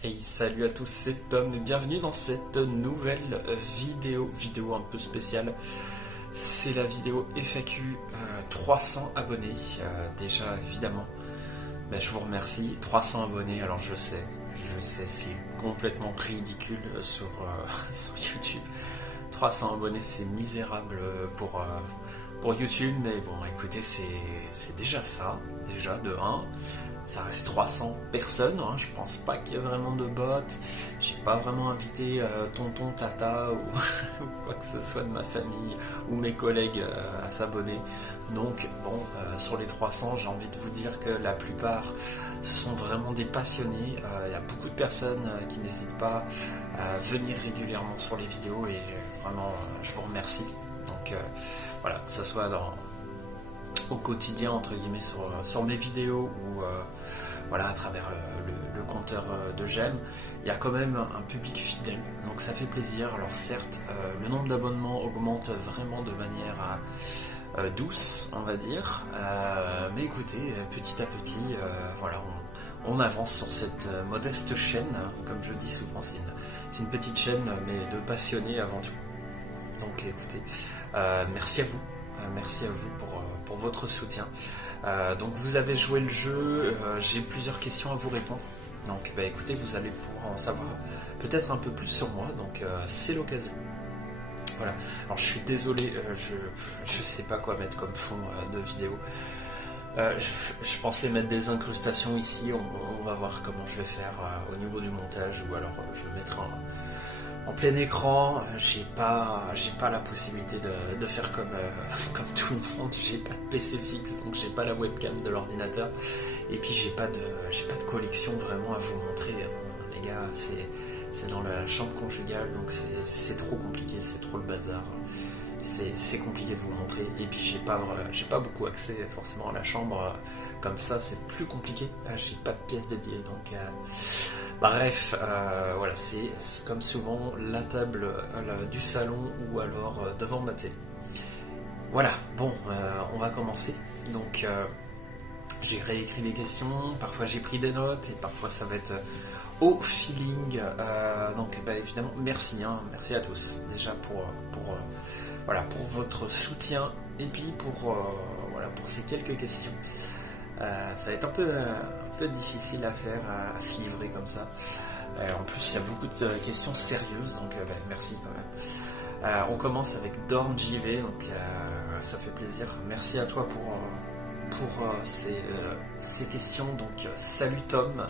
Hey, salut à tous, c'est Tom et bienvenue dans cette nouvelle vidéo un peu spéciale. C'est la vidéo FAQ 300 abonnés, déjà évidemment. Ben, je vous remercie, 300 abonnés, alors je sais, c'est complètement ridicule sur YouTube. 300 abonnés, c'est misérable pour YouTube, mais bon, écoutez, c'est déjà ça, déjà de 1. Ça reste 300 personnes, hein, je pense pas qu'il y ait vraiment de bots. J'ai pas vraiment invité tonton, tata ou, ou quoi que ce soit de ma famille ou mes collègues à s'abonner. Donc bon, sur les 300, j'ai envie de vous dire que la plupart ce sont vraiment des passionnés. Il y a beaucoup de personnes qui n'hésitent pas à venir régulièrement sur les vidéos et vraiment je vous remercie. Donc voilà, que ce soit au quotidien entre guillemets sur mes vidéos ou voilà, à travers le compteur de j'aime, il y a quand même un public fidèle, donc ça fait plaisir. Alors certes, le nombre d'abonnements augmente vraiment de manière douce, on va dire, mais écoutez, petit à petit, voilà, on avance sur cette modeste chaîne, comme je dis souvent, c'est une petite chaîne, mais de passionnés avant tout. Donc écoutez, merci à vous. Merci à vous pour votre soutien. Donc vous avez joué le jeu, j'ai plusieurs questions à vous répondre. Donc bah, écoutez, vous allez pouvoir en savoir peut-être un peu plus sur moi, donc c'est l'occasion. Voilà. Alors je suis désolé, je sais pas quoi mettre comme fond de vidéo. Je pensais mettre des incrustations ici, on va voir comment je vais faire au niveau du montage, ou alors je vais mettre en plein écran. J'ai pas la possibilité de faire comme tout le monde. J'ai pas de PC fixe, donc j'ai pas la webcam de l'ordinateur. Et puis j'ai pas de collection vraiment à vous montrer. Les gars, c'est dans la chambre conjugale, donc c'est trop compliqué, c'est trop le bazar. C'est compliqué de vous montrer. Et puis j'ai pas beaucoup accès forcément à la chambre. Comme ça, c'est plus compliqué. J'ai pas de pièce dédiée, donc. Bref, voilà, c'est comme souvent la table du salon ou alors devant ma télé. Voilà, bon, on va commencer. Donc, j'ai réécrit les questions, parfois j'ai pris des notes et parfois ça va être au feeling. Donc, bah, évidemment, merci, hein, merci à tous déjà voilà, pour votre soutien et puis voilà, pour ces quelques questions. Ça va être un peu difficile à faire, à se livrer comme ça. En plus, il y a beaucoup de questions sérieuses, donc bah, merci quand même. On commence avec Dorn JV, donc ça fait plaisir. Merci à toi pour ces questions. Donc salut Tom,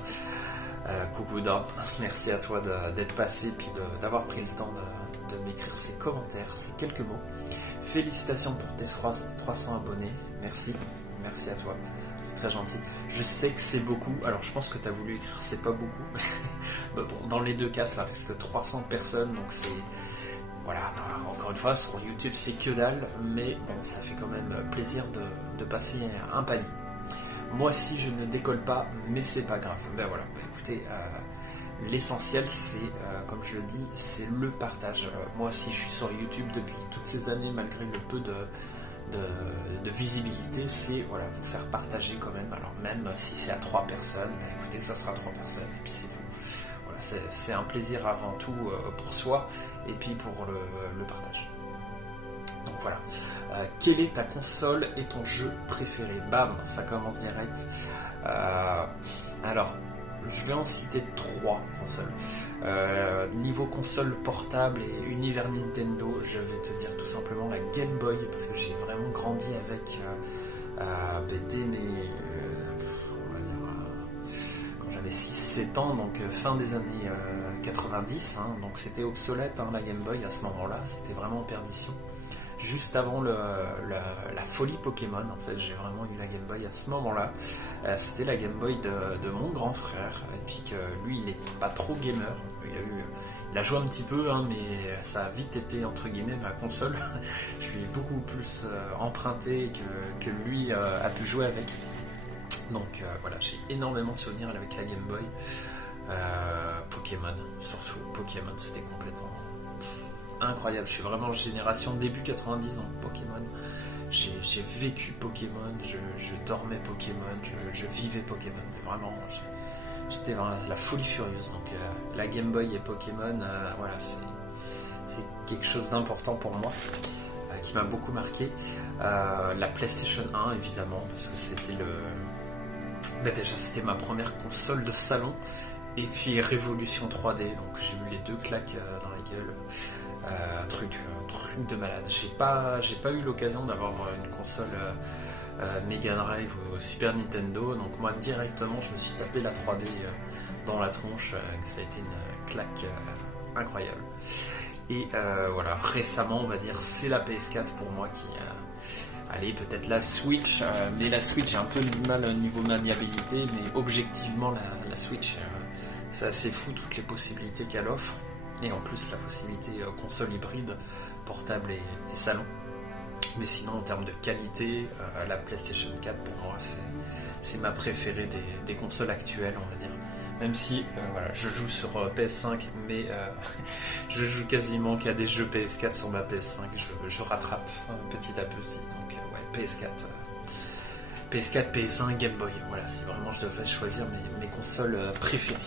coucou Dorn, merci à toi d'être passé puis d'avoir pris le temps de m'écrire ces commentaires, ces quelques mots. Félicitations pour tes 300 abonnés, merci à toi. C'est très gentil. Je sais que c'est beaucoup. Alors je pense que tu as voulu écrire c'est pas beaucoup. Mais bon, dans les deux cas, ça reste que 300 personnes. Donc c'est... Voilà, encore une fois, sur YouTube, c'est que dalle. Mais bon, ça fait quand même plaisir de passer un palier. Moi aussi, je ne décolle pas, mais c'est pas grave. Ben voilà, ben écoutez, l'essentiel, c'est, comme je le dis, c'est le partage. Moi aussi, je suis sur YouTube depuis toutes ces années, malgré le peu de visibilité, c'est voilà, vous faire partager quand même. Alors même si c'est à 3 personnes, bah, écoutez, ça sera 3 personnes et puis c'est tout. Voilà, c'est un plaisir avant tout pour soi et puis pour le partage. Donc voilà. Quelle est ta console et ton jeu préféré? Bam, ça commence direct. Alors, je vais en citer 3 consoles. Niveau console portable et univers Nintendo, je vais te dire tout simplement la Game Boy, parce que j'ai vraiment grandi avec dès mes... on va dire, quand j'avais 6-7 ans, donc fin des années 90, hein, donc c'était obsolète, hein, la Game Boy à ce moment-là, c'était vraiment en perdition. Juste avant la folie Pokémon, en fait, j'ai vraiment eu la Game Boy à ce moment-là. C'était la Game Boy de mon grand frère, et puis que lui, il n'est pas trop gamer. Il a joué un petit peu, hein, mais ça a vite été entre guillemets ma console. Je lui ai beaucoup plus emprunté que lui a pu jouer avec. Donc voilà, j'ai énormément de souvenirs avec la Game Boy. Pokémon, surtout Pokémon, c'était complètement incroyable. Je suis vraiment génération début 90 dans Pokémon. J'ai vécu Pokémon, je dormais Pokémon, je vivais Pokémon. Vraiment, j'étais dans la folie furieuse. Donc la Game Boy et Pokémon, voilà, c'est quelque chose d'important pour moi, qui m'a beaucoup marqué. La PlayStation 1 évidemment, parce que c'était déjà c'était ma première console de salon. Et puis Révolution 3D, donc j'ai eu les deux claques dans la gueule. Truc de malade. J'ai pas eu l'occasion d'avoir une console Mega Drive ou Super Nintendo, donc moi directement je me suis tapé la 3D dans la tronche, ça a été une claque incroyable. Et voilà, récemment on va dire c'est la PS4 pour moi qui allez, peut-être la Switch, mais la Switch j'ai un peu du mal au niveau maniabilité, mais objectivement la Switch c'est assez fou toutes les possibilités qu'elle offre. Et en plus la possibilité console hybride, portable et salon. Mais sinon en termes de qualité, la PlayStation 4 pour moi c'est ma préférée des consoles actuelles, on va dire. Même si voilà, je joue sur PS5, mais je joue quasiment qu'à des jeux PS4 sur ma PS5. Je rattrape petit à petit. Donc ouais, PS4, PS1, Game Boy. Voilà, si vraiment je devais choisir mes consoles préférées.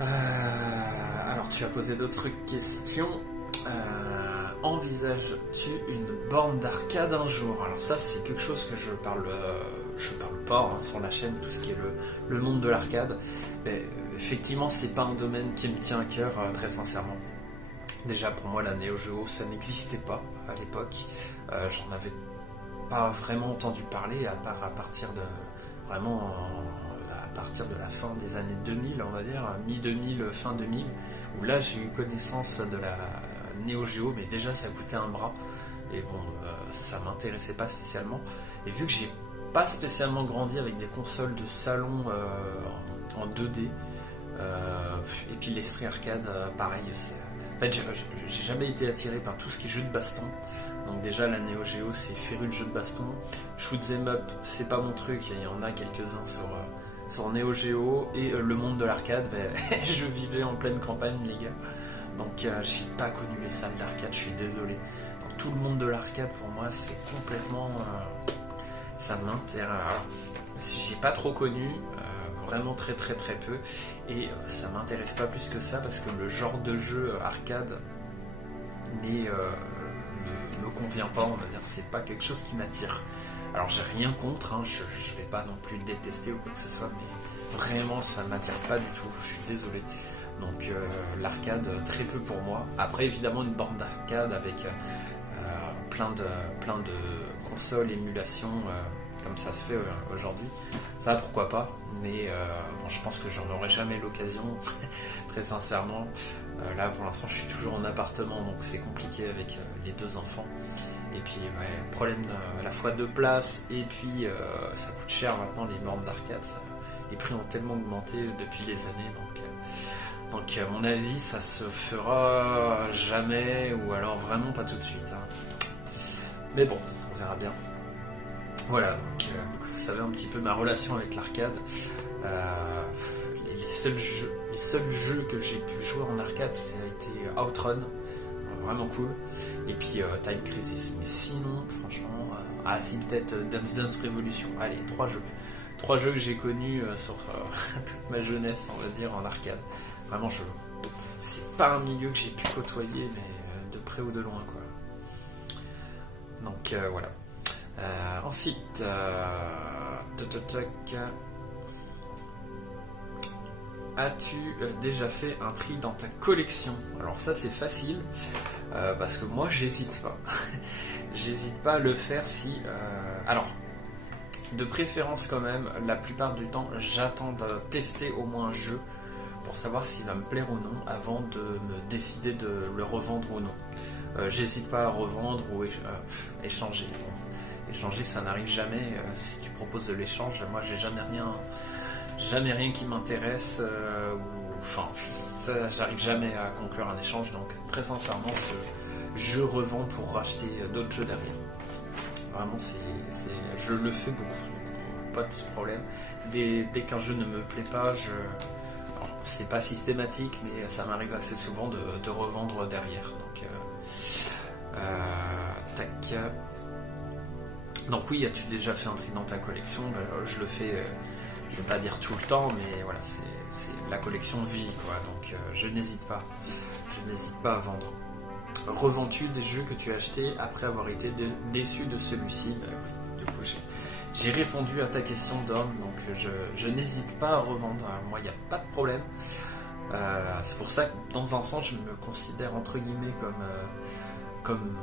Alors tu as posé d'autres questions. Envisages-tu une borne d'arcade un jour? Alors ça c'est quelque chose que je parle pas sur la chaîne, tout ce qui est le monde de l'arcade. Mais, effectivement c'est pas un domaine qui me tient à cœur, très sincèrement. Déjà pour moi la Neo Geo ça n'existait pas à l'époque. J'en avais pas vraiment entendu parler à partir de vraiment à partir de la fin des années 2000, on va dire, mi-2000, fin 2000, où là j'ai eu connaissance de la Neo Geo, mais déjà ça coûtait un bras, et bon, ça m'intéressait pas spécialement, et vu que j'ai pas spécialement grandi avec des consoles de salon en 2D, et puis l'esprit arcade, pareil, en fait j'ai jamais été attiré par tout ce qui est jeu de baston. Donc déjà la Neo Geo c'est féru de jeux de baston. Shoot 'em up c'est pas mon truc, il y en a quelques-uns sur Neo Geo. Et le monde de l'arcade, je vivais en pleine campagne les gars. Donc j'ai pas connu les salles d'arcade, je suis désolé. Donc tout le monde de l'arcade pour moi c'est complètement... ça m'intéresse. J'ai pas trop connu, vraiment très très très peu. Et ça m'intéresse pas plus que ça parce que le genre de jeu arcade me convient pas, on va dire, c'est pas quelque chose qui m'attire. Alors j'ai rien contre, hein, je vais pas non plus le détester ou quoi que ce soit, mais vraiment ça m'attire pas du tout, je suis désolé. Donc l'arcade très peu pour moi. Après évidemment une borne d'arcade avec plein de consoles, émulation, comme ça se fait aujourd'hui, ça pourquoi pas, mais bon, je pense que j'en aurai jamais l'occasion, très sincèrement. Là pour l'instant je suis toujours en appartement, donc c'est compliqué avec les deux enfants. Et puis ouais, problème à la fois de place, et puis ça coûte cher maintenant les bornes d'arcade, les prix ont tellement augmenté depuis des années, donc à mon avis ça se fera jamais, ou alors vraiment pas tout de suite, hein. Mais bon, on verra bien. Voilà, donc vous savez un petit peu ma relation avec l'arcade. Les seuls jeux que j'ai pu jouer en arcade, ça a été Outrun, vraiment cool, et puis Time Crisis. Mais sinon, franchement, c'est peut-être Dance Dance Revolution. Allez, 3 jeux que j'ai connus sur toute ma jeunesse, on va dire, en arcade. Vraiment, c'est pas un milieu que j'ai pu côtoyer, mais de près ou de loin, quoi. Donc voilà. Ensuite, as-tu déjà fait un tri dans ta collection? Alors ça c'est facile, parce que moi j'hésite pas. J'hésite pas à le faire si... alors, de préférence quand même, la plupart du temps, j'attends de tester au moins un jeu pour savoir s'il va me plaire ou non avant de me décider de le revendre ou non. J'hésite pas à revendre ou échanger. Bon, échanger ça n'arrive jamais. Si tu proposes de l'échange, moi j'ai jamais rien qui m'intéresse, enfin j'arrive jamais à conclure un échange, donc très sincèrement je revends pour racheter d'autres jeux derrière. Vraiment je le fais beaucoup, pas de problème. Dès qu'un jeu ne me plaît pas, alors, c'est pas systématique, mais ça m'arrive assez souvent de revendre derrière. Donc tac. Donc oui, as-tu déjà fait un tri dans ta collection? Je le fais je vais pas dire tout le temps, mais voilà, c'est la collection vie, quoi. Donc je n'hésite pas à vendre. Revends-tu des jeux que tu as achetés après avoir été déçu de celui-ci? Du coup, j'ai répondu à ta question, Dom, donc je n'hésite pas à revendre. Moi, il n'y a pas de problème. C'est pour ça que dans un sens, je me considère entre guillemets comme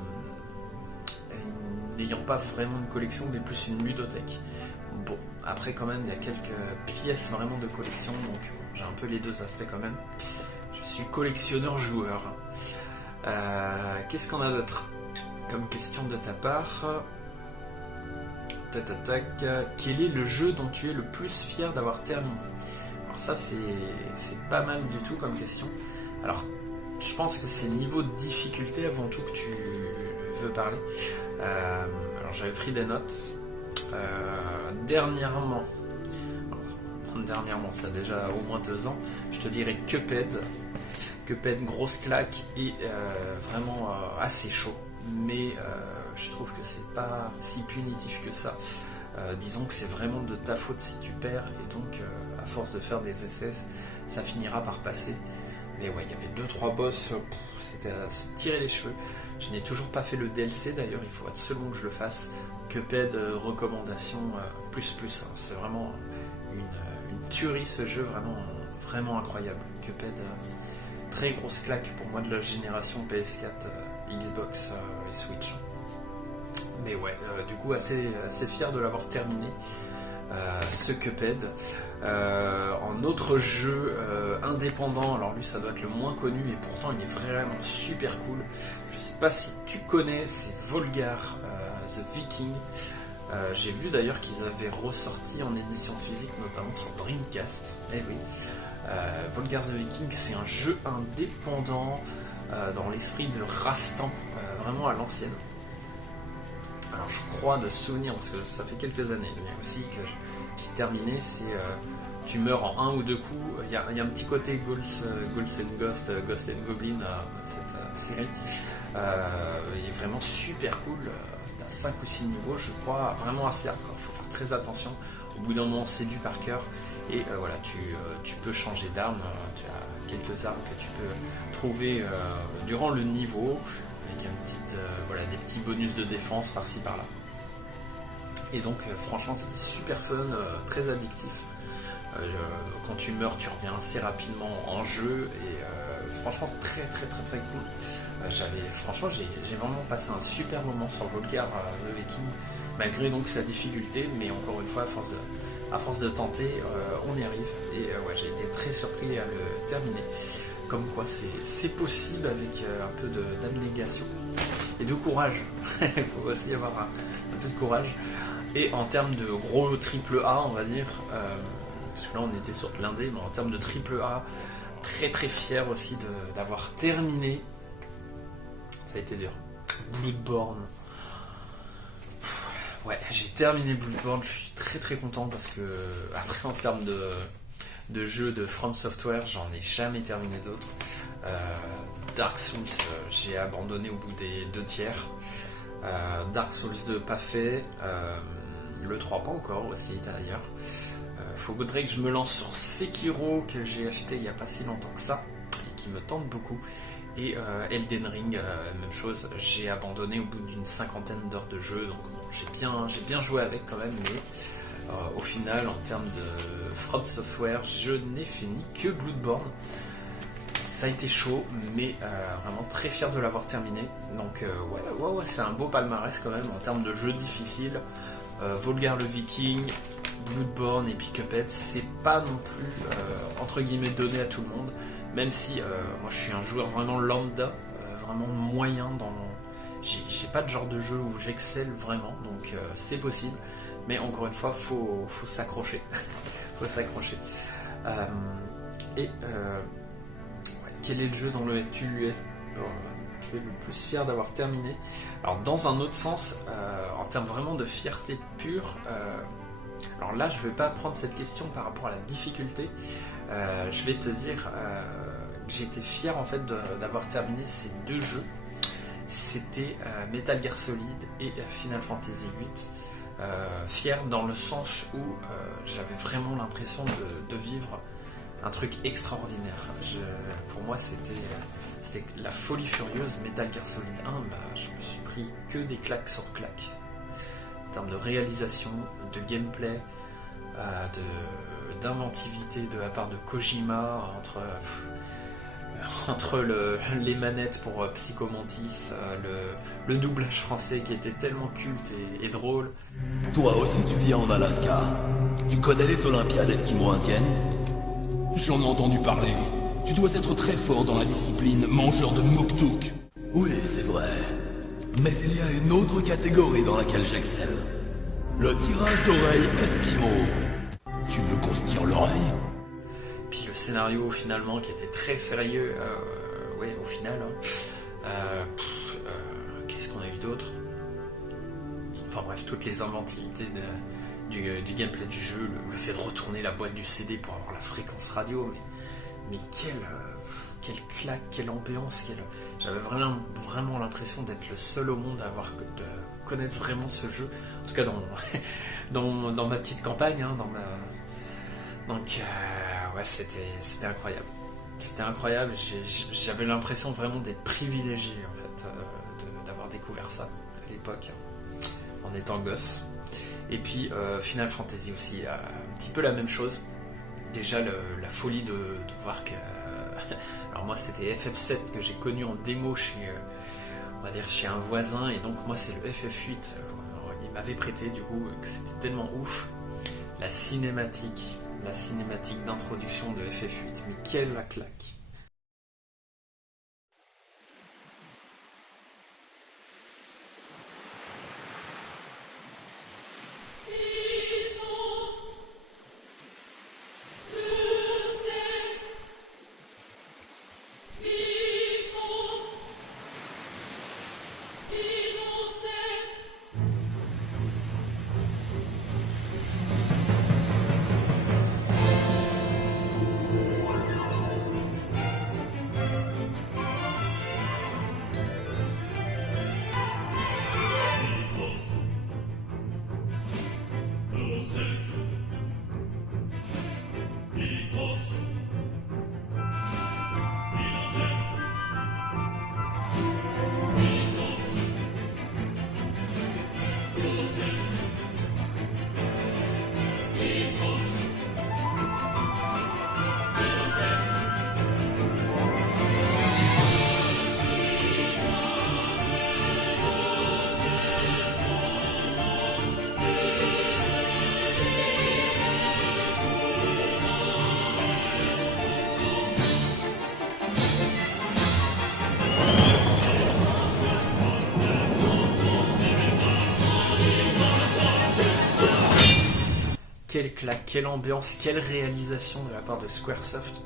n'ayant pas vraiment une collection, mais plus une ludothèque. Bon, après quand même, il y a quelques pièces vraiment de collection, donc j'ai un peu les deux aspects quand même. Je suis collectionneur-joueur. Qu'est-ce qu'on a d'autre comme question de ta part? Quel est le jeu dont tu es le plus fier d'avoir terminé? Alors ça, c'est pas mal du tout comme question. Alors, je pense que c'est le niveau de difficulté avant tout que tu veux parler. Alors j'avais pris des notes. Dernièrement, ça a déjà au moins 2 ans, je te dirais Cuphead, grosse claque et vraiment assez chaud, mais je trouve que c'est pas si punitif que ça. Disons que c'est vraiment de ta faute si tu perds, et donc à force de faire des SS, ça finira par passer. Mais ouais, il y avait 2-3 boss, c'était à se tirer les cheveux. Je n'ai toujours pas fait le DLC, d'ailleurs il faut absolument que je le fasse. Cuphead, recommandation plus. Hein. C'est vraiment une tuerie ce jeu, vraiment incroyable. Cuphead, très grosse claque pour moi de la génération PS4, Xbox et Switch. Mais ouais, du coup assez fier de l'avoir terminé, ce Cuphead. En autre jeu indépendant, alors lui ça doit être le moins connu et pourtant il est vraiment super cool. Je sais pas si tu connais, c'est Volgar The Viking. J'ai vu d'ailleurs qu'ils avaient ressorti en édition physique, notamment sur Dreamcast. Eh oui, Volgar The Viking, c'est un jeu indépendant dans l'esprit de Rastan, vraiment à l'ancienne. Alors je crois de souvenir, parce que ça fait quelques années aussi que j'ai terminé, c'est tu meurs en 1 ou 2 coups. Il y a un petit côté Ghosts and Ghost and Goblin cette série. Il est vraiment super cool. T'as 5 ou 6 niveaux, je crois, vraiment assez hardcore. Il faut faire très attention. Au bout d'un moment, c'est du par cœur. Et voilà, tu peux changer d'arme. Tu as quelques armes que tu peux trouver durant le niveau, avec des petits bonus de défense par-ci par-là. Et donc, franchement, c'est super fun, très addictif. Quand tu meurs, tu reviens assez rapidement en jeu et franchement très cool. Franchement, j'ai vraiment passé un super moment sur Volgar The Viking, malgré donc sa difficulté, mais encore une fois, à force de tenter, on y arrive. Et ouais, j'ai été très surpris à le terminer. Comme quoi, c'est possible avec un peu d'abnégation et de courage. Il faut aussi avoir un peu de courage. Et en termes de gros triple A, on va dire, parce que là on était sur de l'indé, mais en termes de triple A, très fier aussi d'avoir terminé. Ça a été dur. Bloodborne. Ouais, j'ai terminé Bloodborne, je suis très content parce que après en termes de jeux de From Software, j'en ai jamais terminé d'autres. Dark Souls, j'ai abandonné au bout des 2 tiers. Dark Souls 2 pas fait. Le 3 pas encore aussi d'ailleurs. Faudrait que je me lance sur Sekiro que j'ai acheté il n'y a pas si longtemps que ça et qui me tente beaucoup. Et Elden Ring, même chose, j'ai abandonné au bout d'une 50aine d'heures de jeu, donc bon, j'ai bien joué avec quand même, mais au final, en termes de From Software, je n'ai fini que Bloodborne. Ça a été chaud, mais vraiment très fier de l'avoir terminé. Donc ouais, c'est un beau palmarès quand même en termes de jeux difficiles. Volgar le Viking, Bloodborne et puis Cuphead, c'est pas non plus entre guillemets donné à tout le monde, même si moi je suis un joueur vraiment lambda, vraiment moyen j'ai pas de genre de jeu où j'excelle vraiment, donc c'est possible, mais encore une fois faut s'accrocher. Faut s'accrocher. Quel est le jeu dans lequel tu es le plus fier d'avoir terminé? Alors dans un autre sens, en termes vraiment de fierté pure, alors là je vais pas prendre cette question par rapport à la difficulté, je vais te dire que j'ai été fier en fait d'avoir terminé ces 2 jeux. C'était Metal Gear Solid et Final Fantasy VIII. fier dans le sens où j'avais vraiment l'impression de vivre un truc extraordinaire. Pour moi, c'était la folie furieuse. Metal Gear Solid 1, je me suis pris que des claques sur claques. En termes de réalisation, de gameplay, d'inventivité de la part de Kojima, entre les manettes pour Psycho Mantis, le doublage français qui était tellement culte et drôle. Toi aussi tu vis en Alaska. Tu connais les Olympiades esquimaux-indiennes? J'en ai entendu parler. Tu dois être très fort dans la discipline mangeur de moktuk. Oui, c'est vrai. Mais il y a une autre catégorie dans laquelle j'excelle. Le tirage d'oreilles esquimaux. Tu veux qu'on se tire l'oreille? Puis le scénario finalement qui était très sérieux, ouais au final. Qu'est-ce qu'on a eu d'autre? Enfin bref, toutes les inventivités du gameplay du jeu, le fait de retourner la boîte du CD pour avoir la fréquence radio, mais quelle claque, quelle ambiance, j'avais vraiment l'impression d'être le seul au monde à de connaître vraiment ce jeu, en tout cas dans ma petite campagne, hein, donc ouais, c'était incroyable. C'était incroyable, j'avais l'impression vraiment d'être privilégié en fait, d'avoir découvert ça à l'époque, en étant gosse. Et puis Final Fantasy aussi, un petit peu la même chose. Déjà la folie de voir que... alors moi c'était FF7 que j'ai connu en démo on va dire chez un voisin, et donc moi c'est le FF8, il m'avait prêté du coup, que c'était tellement ouf. La cinématique d'introduction de FF8, mais quelle la claque! Quelle claque, quelle ambiance, quelle réalisation de la part de Squaresoft.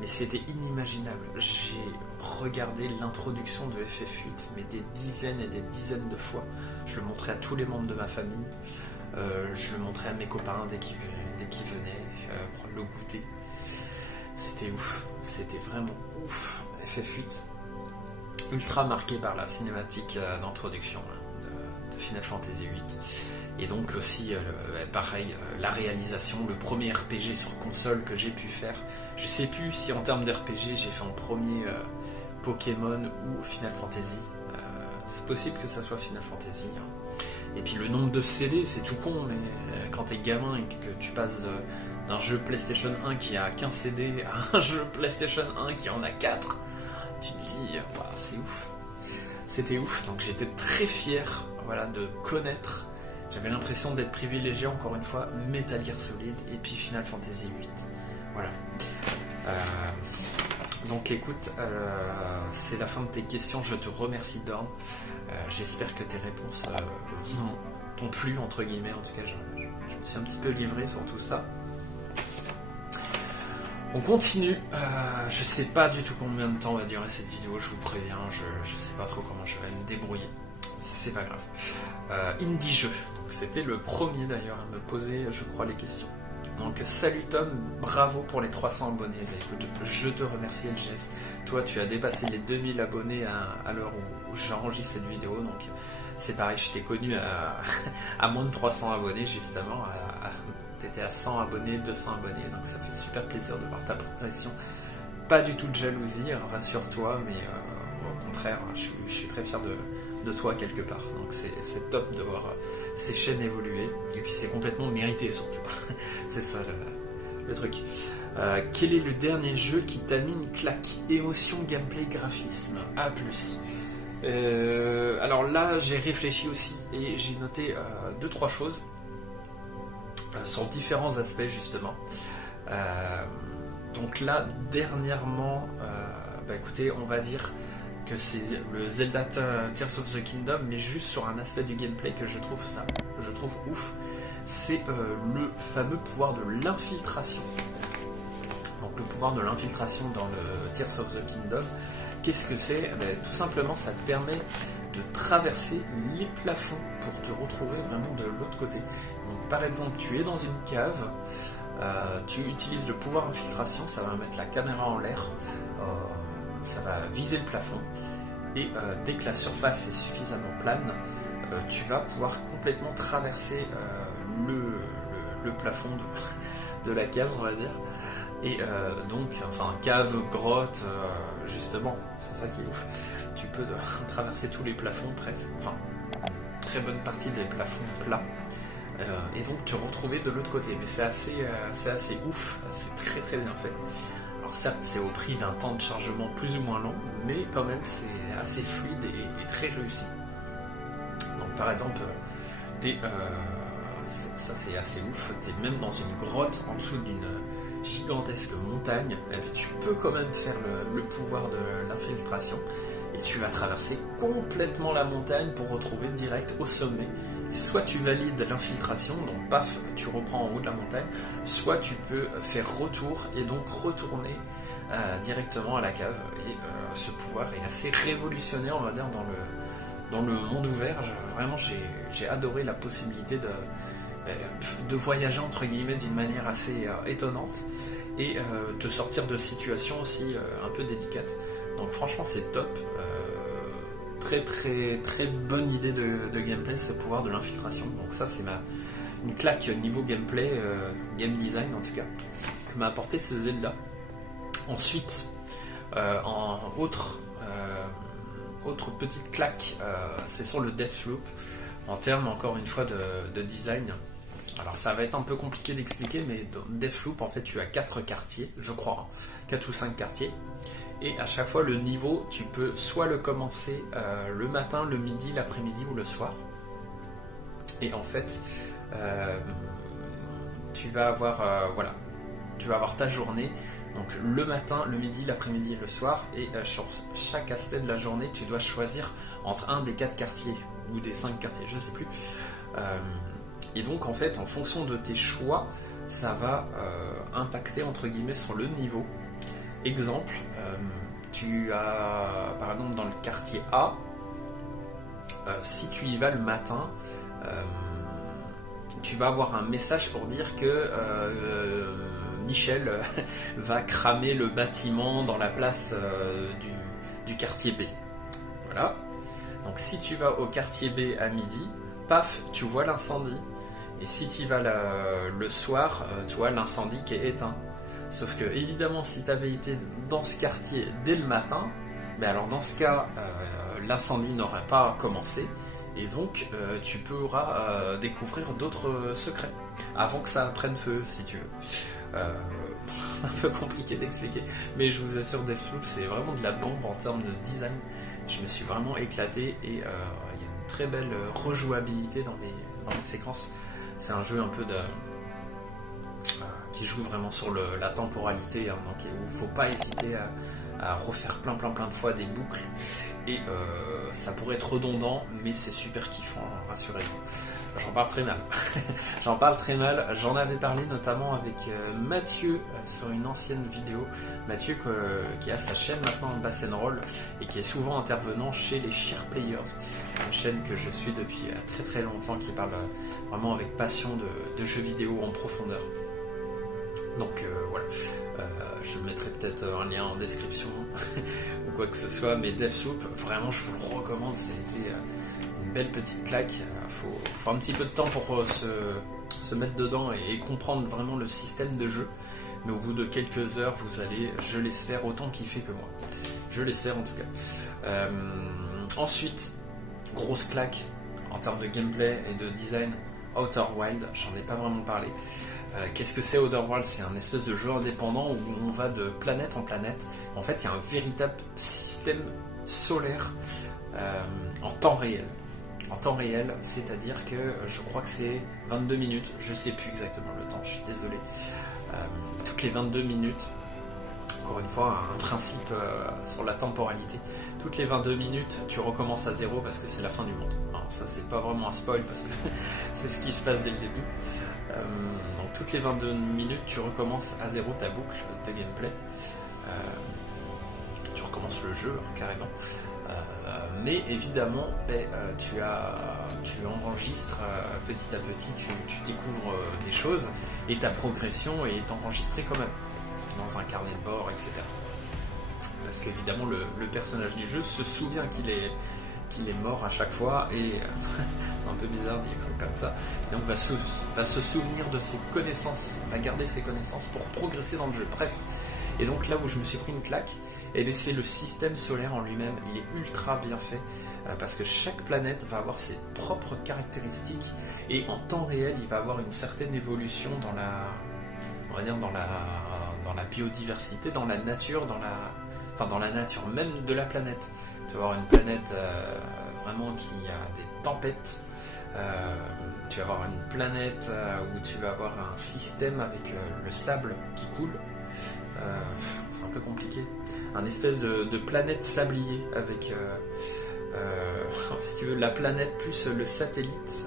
Mais c'était inimaginable. J'ai regardé l'introduction de FF8 mais des dizaines et des dizaines de fois. Je le montrais à tous les membres de ma famille. Je le montrais à mes copains dès qu'ils venaient prendre le goûter. C'était ouf. C'était vraiment ouf. FF8. Ultra marqué par la cinématique d'introduction de Final Fantasy VIII. Et donc aussi, pareil, la réalisation, le premier RPG sur console que j'ai pu faire. Je sais plus si en termes de RPG, j'ai fait en premier Pokémon ou Final Fantasy. C'est possible que ça soit Final Fantasy. Hein. Et puis le nombre de CD, c'est tout con, mais quand t'es gamin et que tu passes d'un jeu PlayStation 1 qui a 15 CD à un jeu PlayStation 1 qui en a 4, tu te dis, wow, c'est ouf. C'était ouf, donc j'étais très fier, voilà, de connaître. J'avais l'impression d'être privilégié, encore une fois, Metal Gear Solid et puis Final Fantasy VIII. Voilà. Donc écoute, c'est la fin de tes questions. Je te remercie, Dorn. J'espère que tes réponses t'ont plu, entre guillemets. En tout cas, je me suis un petit peu livré sur tout ça. On continue. Je sais pas du tout combien de temps va durer cette vidéo, je vous préviens. Je sais pas trop comment je vais me débrouiller. C'est pas grave. Indie Jeu. C'était le premier d'ailleurs à me poser, je crois, les questions. Donc salut Tom, bravo pour les 300 abonnés. Écoute, je te remercie LGS. Toi tu as dépassé les 2000 abonnés à l'heure où j'enregistre cette vidéo, donc c'est pareil, je t'ai connu à moins de 300 abonnés justement, t'étais à 100 abonnés, 200 abonnés, donc ça fait super plaisir de voir ta progression. Pas du tout de jalousie, rassure-toi, mais au contraire, je suis très fier de toi quelque part. Donc c'est top de voir ces chaînes évoluer, et puis c'est complètement mérité surtout. C'est ça le truc. Quel est le dernier jeu qui t'a mis une claque? Émotion, gameplay, graphisme, A+. Alors là, j'ai réfléchi aussi et j'ai noté 2-3 choses sur différents aspects justement. Donc là, dernièrement, écoutez, on va dire que c'est le Zelda Tears of the Kingdom, mais juste sur un aspect du gameplay que je trouve ouf, c'est le fameux pouvoir de l'infiltration. Donc le pouvoir de l'infiltration dans le Tears of the Kingdom, qu'est-ce que c'est? Tout simplement, ça te permet de traverser les plafonds pour te retrouver vraiment de l'autre côté. Donc par exemple, tu es dans une cave, tu utilises le pouvoir infiltration, ça va mettre la caméra en l'air, ça va viser le plafond, et dès que la surface est suffisamment plane, tu vas pouvoir complètement traverser le plafond de la cave, on va dire. Et donc, enfin, cave, grotte, justement, c'est ça qui est ouf. Tu peux traverser tous les plafonds presque, enfin, une très bonne partie des plafonds plats. Et donc te retrouver de l'autre côté. Mais c'est assez ouf, c'est très très bien fait. Alors certes, c'est au prix d'un temps de chargement plus ou moins long, mais quand même c'est assez fluide et très réussi. Donc par exemple, ça c'est assez ouf, t'es même dans une grotte en dessous d'une gigantesque montagne, et bien tu peux quand même faire le pouvoir de l'infiltration et tu vas traverser complètement la montagne pour retrouver direct au sommet. Soit tu valides l'infiltration, donc paf, tu reprends en haut de la montagne, soit tu peux faire retour et donc retourner directement à la cave. Et ce pouvoir est assez révolutionnaire, on va dire, dans le monde ouvert. Vraiment, j'ai adoré la possibilité de voyager entre guillemets d'une manière assez étonnante et de sortir de situations aussi un peu délicates. Donc franchement, c'est top. Très très très bonne idée de gameplay, ce pouvoir de l'infiltration. Donc ça c'est une claque niveau gameplay, game design en tout cas, que m'a apporté ce Zelda. Ensuite, en autre petite claque, c'est sur le Deathloop, en termes encore une fois de design. Alors ça va être un peu compliqué d'expliquer, mais dans Deathloop en fait tu as 4 quartiers, je crois, 4 ou 5 quartiers. Et à chaque fois, le niveau, tu peux soit le commencer le matin, le midi, l'après-midi ou le soir. Et en fait, tu vas avoir ta journée. Donc le matin, le midi, l'après-midi et le soir. Et sur chaque aspect de la journée, tu dois choisir entre un des 4 quartiers ou des 5 quartiers, je ne sais plus. Et donc en fait, en fonction de tes choix, ça va impacter entre guillemets sur le niveau. Exemple, tu as par exemple dans le quartier A, si tu y vas le matin, tu vas avoir un message pour dire que Michel va cramer le bâtiment dans la place du quartier B. Voilà. Donc si tu vas au quartier B à midi, paf, tu vois l'incendie. Et si tu y vas le soir, tu vois l'incendie qui est éteint. Sauf que, évidemment, si tu avais été dans ce quartier dès le matin, alors dans ce cas, l'incendie n'aurait pas commencé, et donc tu pourras découvrir d'autres secrets, avant que ça prenne feu, si tu veux. C'est un peu compliqué d'expliquer, mais je vous assure, Deathloop, c'est vraiment de la bombe en termes de design. Je me suis vraiment éclaté, et il y a une très belle rejouabilité dans les séquences. C'est un jeu un peu qui joue vraiment sur la temporalité, hein, donc il ne faut pas hésiter à refaire plein de fois des boucles, et ça pourrait être redondant, mais c'est super kiffant, rassurez-vous. J'en parle très mal, j'en avais parlé notamment avec Mathieu sur une ancienne vidéo, Mathieu qui a sa chaîne maintenant Bass & Roll et qui est souvent intervenant chez les Share Players, une chaîne que je suis depuis très très longtemps, qui parle vraiment avec passion de jeux vidéo en profondeur. Donc voilà, je mettrai peut-être un lien en description ou quoi que ce soit, mais Deathloop, vraiment je vous le recommande, c'était une belle petite claque. Faut un petit peu de temps pour se mettre dedans et comprendre vraiment le système de jeu. Mais au bout de quelques heures, vous allez, je l'espère, autant kiffer que moi. Je l'espère en tout cas. Ensuite, grosse claque en termes de gameplay et de design, Outer Wild, j'en ai pas vraiment parlé. Qu'est-ce que c'est Outer Wild? C'est un espèce de jeu indépendant où on va de planète en planète. En fait, il y a un véritable système solaire en temps réel. En temps réel, c'est-à-dire que je crois que c'est 22 minutes, je sais plus exactement le temps, je suis désolé. Toutes les 22 minutes, encore une fois, un principe sur la temporalité. Toutes les 22 minutes, tu recommences à zéro parce que c'est la fin du monde. Alors, ça, c'est pas vraiment un spoil parce que c'est ce qui se passe dès le début. Donc, toutes les 22 minutes, tu recommences à zéro ta boucle de gameplay. Tu recommences le jeu, carrément. Mais évidemment, tu enregistres petit à petit, tu découvres des choses et ta progression est enregistrée quand même dans un carnet de bord, etc. Parce qu'évidemment le personnage du jeu se souvient qu'il est mort à chaque fois et c'est un peu bizarre dit comme ça, et donc va se souvenir de ses connaissances, va garder ses connaissances pour progresser dans le jeu. Bref, et donc là où je me suis pris une claque, et c'est le système solaire en lui-même, il est ultra bien fait parce que chaque planète va avoir ses propres caractéristiques et en temps réel il va avoir une certaine évolution dans la biodiversité, dans la nature, dans la nature même de la planète. Tu vas avoir une planète vraiment qui a des tempêtes, tu vas avoir une planète où tu vas avoir un système avec le sable qui coule. C'est un peu compliqué. Un espèce de planète sablier avec, si tu veux, la planète plus le satellite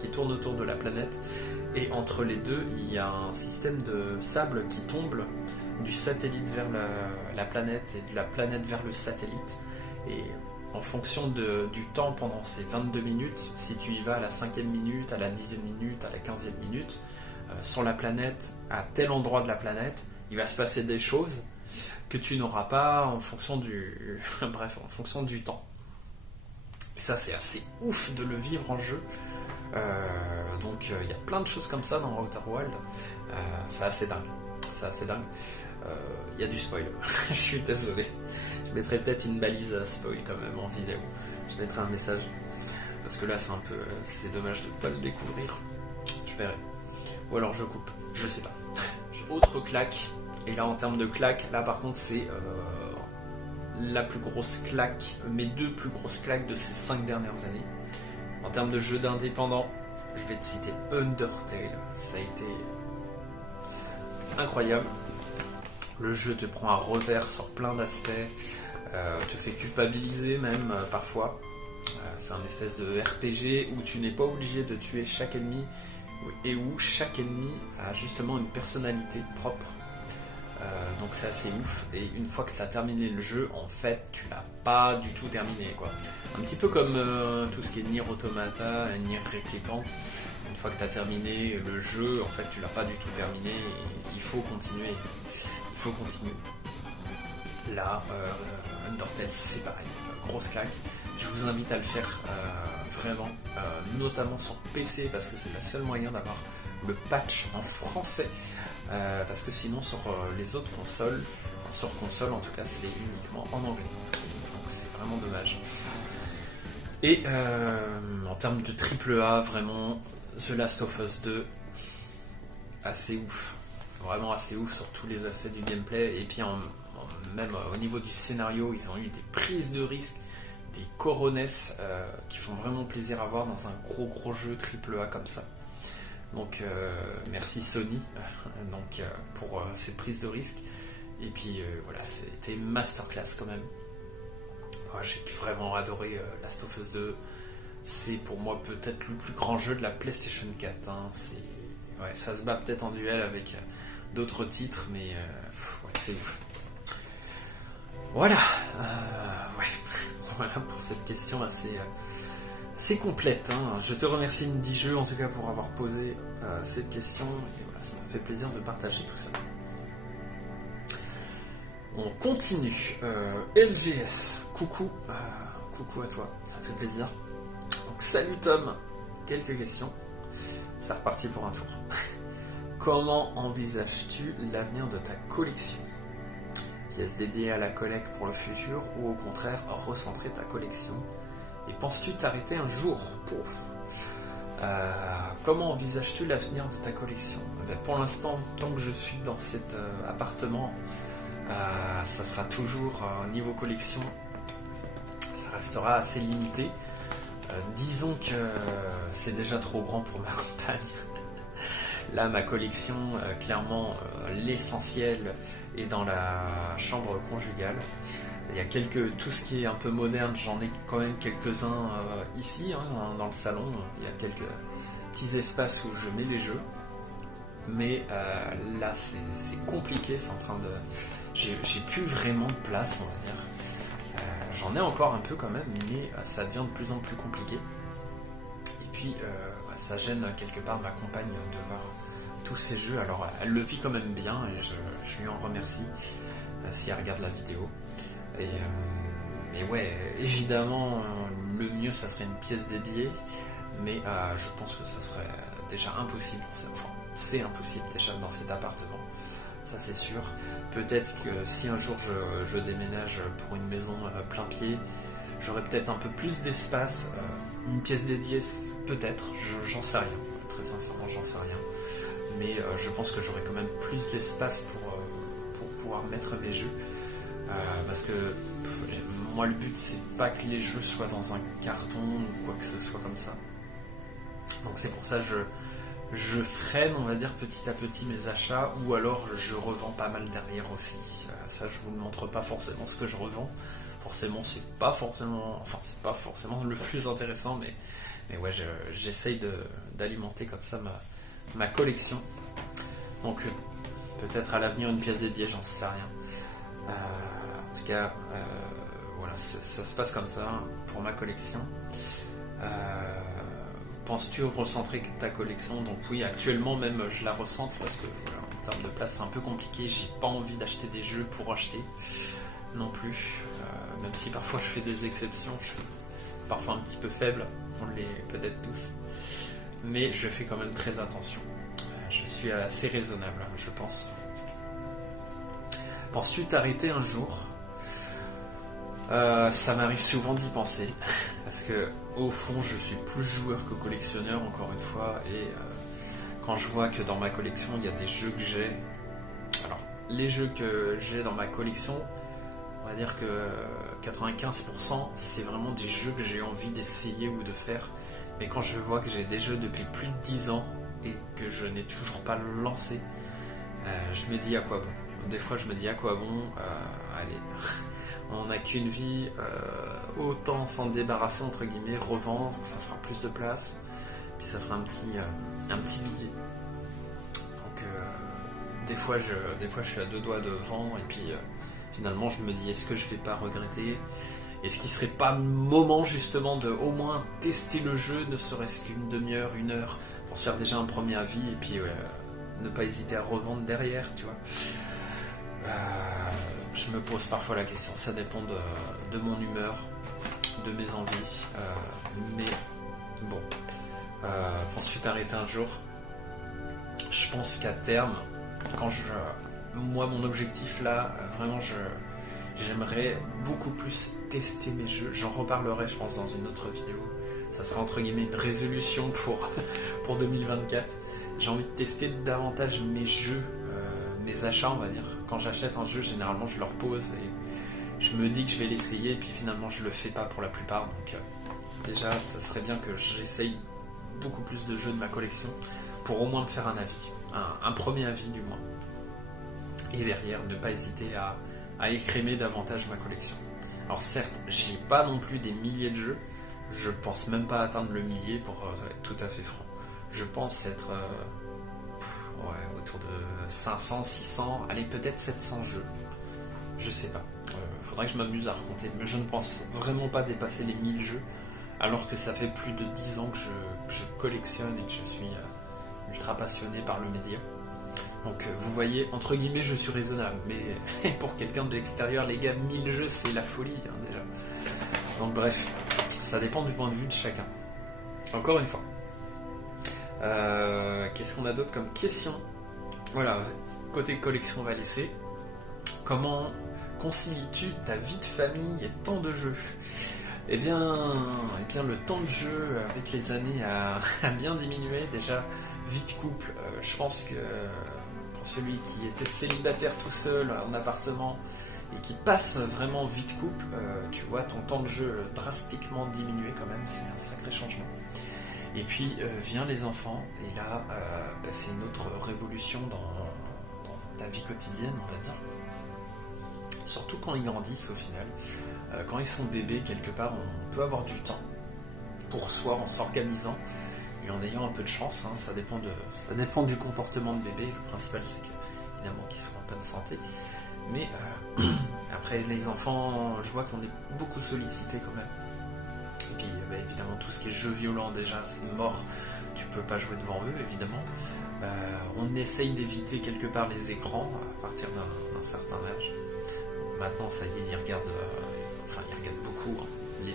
qui tourne autour de la planète. Et entre les deux, il y a un système de sable qui tombe du satellite vers la planète et de la planète vers le satellite. Et en fonction du temps pendant ces 22 minutes, si tu y vas à la 5e minute, à la 10e minute, à la 15e minute, sur la planète, à tel endroit de la planète, il va se passer des choses que tu n'auras pas en fonction en fonction du temps. Et ça, c'est assez ouf de le vivre en jeu. Donc il y a plein de choses comme ça dans Outer Wild. C'est assez dingue. Il y a du spoil. Je suis désolé. Je mettrai peut-être une balise spoil quand même en vidéo. Je mettrai un message. Parce que là c'est dommage de ne pas le découvrir. Je verrai. Ou alors je coupe. Je sais pas. Autre claque. Et là en termes de claque, là par contre c'est la plus grosse claque, mes deux plus grosses claques de ces 5 dernières années. En termes de jeux d'indépendants, je vais te citer Undertale. Ça a été incroyable. Le jeu te prend à revers sur plein d'aspects, te fait culpabiliser même parfois. C'est un espèce de RPG où tu n'es pas obligé de tuer chaque ennemi et où chaque ennemi a justement une personnalité propre. Donc c'est assez ouf, et une fois que tu as terminé le jeu, en fait tu l'as pas du tout terminé quoi. Un petit peu comme tout ce qui est Nier Automata et Nier Replicant. Une fois que tu as terminé le jeu, en fait tu l'as pas du tout terminé, et il faut continuer. Là, Undertale c'est pareil, grosse claque. Je vous invite à le faire vraiment, notamment sur PC parce que c'est le seul moyen d'avoir le patch en français. Parce que sinon sur les autres consoles, sur console en tout cas, c'est uniquement en anglais. Donc c'est vraiment dommage. Et en termes de AAA, vraiment, The Last of Us 2, assez ouf. Vraiment assez ouf sur tous les aspects du gameplay. Et puis même au niveau du scénario, ils ont eu des prises de risques, des coronesses qui font vraiment plaisir à voir dans un gros jeu AAA comme ça. Donc merci Sony pour ces prises de risque. Et puis voilà, c'était une masterclass quand même. Ouais, j'ai vraiment adoré Last of Us 2. C'est pour moi peut-être le plus grand jeu de la PlayStation 4. Hein. Ça se bat peut-être en duel avec d'autres titres, mais c'est ouf. Voilà. Voilà pour cette question assez complète. Hein. Je te remercie Indie Jeux en tout cas pour avoir posé cette question. Et voilà, ça m'a fait plaisir de partager tout ça. On continue. LGS, coucou à toi, ça fait plaisir. Salut Tom, quelques questions. C'est reparti pour un tour. Comment envisages-tu l'avenir de ta collection? Pièces dédiées à la collecte pour le futur ou au contraire recentrer ta collection? Et penses-tu t'arrêter un jour? Comment envisages-tu l'avenir de ta collection? Pour l'instant, tant que je suis dans cet appartement, ça sera toujours au niveau collection, ça restera assez limité. Disons que c'est déjà trop grand pour ma compagne. Là, ma collection, clairement, l'essentiel est dans la chambre conjugale. Il y a tout ce qui est un peu moderne, j'en ai quand même quelques-uns ici, dans le salon. Il y a quelques petits espaces où je mets les jeux. Mais là, c'est compliqué, c'est en train de... J'ai plus vraiment de place, on va dire. J'en ai encore un peu quand même, mais ça devient de plus en plus compliqué. Et puis, ça gêne quelque part ma compagne de voir tous ces jeux. Alors, elle le vit quand même bien, et je lui en remercie si elle regarde la vidéo. Et ouais, évidemment, le mieux, ça serait une pièce dédiée, mais je pense que ça serait déjà impossible. Enfin, c'est impossible déjà dans cet appartement. Ça c'est sûr. Peut-être que si un jour je déménage pour une maison plein pied, j'aurai peut-être un peu plus d'espace. Une pièce dédiée, peut-être, j'en sais rien. Très sincèrement, j'en sais rien. Mais je pense que j'aurai quand même plus d'espace pour pouvoir mettre mes jeux. Parce que moi le but c'est pas que les jeux soient dans un carton ou quoi que ce soit comme ça. Donc c'est pour ça que je freine, on va dire, petit à petit mes achats, ou alors je revends pas mal derrière aussi. Ça, je vous montre pas forcément ce que je revends. Forcément, c'est pas forcément le plus intéressant, mais ouais, j'essaye d'alimenter comme ça ma collection. Donc, peut-être à l'avenir une pièce dédiée, j'en sais rien. En tout cas, voilà, ça se passe comme ça pour ma collection. Penses-tu recentrer ta collection? Donc oui, actuellement même je la recentre parce que voilà, en termes de place c'est un peu compliqué, j'ai pas envie d'acheter des jeux pour acheter non plus, même si parfois je fais des exceptions, je suis parfois un petit peu faible, on l'est peut-être tous, mais je fais quand même très attention, je suis assez raisonnable je pense. Penses-tu t'arrêter un jour? Ça m'arrive souvent d'y penser, parce que au fond je suis plus joueur que collectionneur encore une fois, et quand je vois que dans ma collection il y a des jeux que j'ai, alors les jeux que j'ai dans ma collection, on va dire que 95% c'est vraiment des jeux que j'ai envie d'essayer ou de faire, mais quand je vois que j'ai des jeux depuis plus de 10 ans et que je n'ai toujours pas lancé, je me dis à quoi bon. Des fois je me dis à quoi bon, allez... On n'a qu'une vie, autant s'en débarrasser entre guillemets, revendre, ça fera plus de place, puis ça fera un petit billet. Donc des fois je suis à deux doigts de vendre, et puis finalement je me dis est-ce que je vais pas regretter? Est-ce qu'il serait pas le moment justement de au moins tester le jeu, ne serait-ce qu'une demi-heure, une heure, pour se faire déjà un premier avis, et puis ne pas hésiter à revendre derrière, tu vois. Je me pose parfois la question, ça dépend de mon humeur, de mes envies, mais bon, penses-tu t'arrêter un jour? Je pense qu'à terme, moi mon objectif là, vraiment j'aimerais beaucoup plus tester mes jeux, j'en reparlerai je pense dans une autre vidéo, ça sera entre guillemets une résolution pour 2024, j'ai envie de tester davantage mes jeux, mes achats on va dire. Quand j'achète un jeu, généralement je le repose et je me dis que je vais l'essayer, et puis finalement je le fais pas pour la plupart. Donc déjà, ça serait bien que j'essaye beaucoup plus de jeux de ma collection pour au moins me faire un avis, un premier avis du moins. Et derrière, ne pas hésiter à écrémer davantage ma collection. Alors certes, j'ai pas non plus des milliers de jeux, je pense même pas atteindre le millier pour être tout à fait franc. Je pense être... autour de 500, 600, allez peut-être 700 jeux. Je sais pas. Faudrait que je m'amuse à raconter. Mais je ne pense vraiment pas dépasser les 1000 jeux, alors que ça fait plus de 10 ans que je collectionne et que je suis ultra passionné par le média. Donc vous voyez, entre guillemets, je suis raisonnable. Mais pour quelqu'un de l'extérieur, les gars, 1000 jeux, c'est la folie déjà. Donc bref, ça dépend du point de vue de chacun. Encore une fois. Qu'est-ce qu'on a d'autre comme question? Voilà, côté collection on va laisser. Comment concilies-tu ta vie de famille et temps de jeu? Eh bien, le temps de jeu avec les années a bien diminué. Déjà, vie de couple, je pense que pour celui qui était célibataire tout seul en appartement et qui passe vraiment vie de couple, tu vois ton temps de jeu drastiquement diminué quand même, c'est un sacré changement. Et puis vient les enfants, et là c'est une autre révolution dans ta vie quotidienne, on va dire. Surtout quand ils grandissent au final. Quand ils sont bébés, quelque part, on peut avoir du temps pour soi en s'organisant et en ayant un peu de chance. Hein, ça dépend du comportement de bébé. Le principal, c'est évidemment qu'ils soient en bonne santé. Mais après, les enfants, je vois qu'on est beaucoup sollicités quand même. Et puis, évidemment, tout ce qui est jeux violents, déjà, c'est mort. Tu peux pas jouer devant eux, évidemment. On essaye d'éviter quelque part les écrans à partir d'un certain âge. Maintenant, ça y est, ils regardent beaucoup hein, les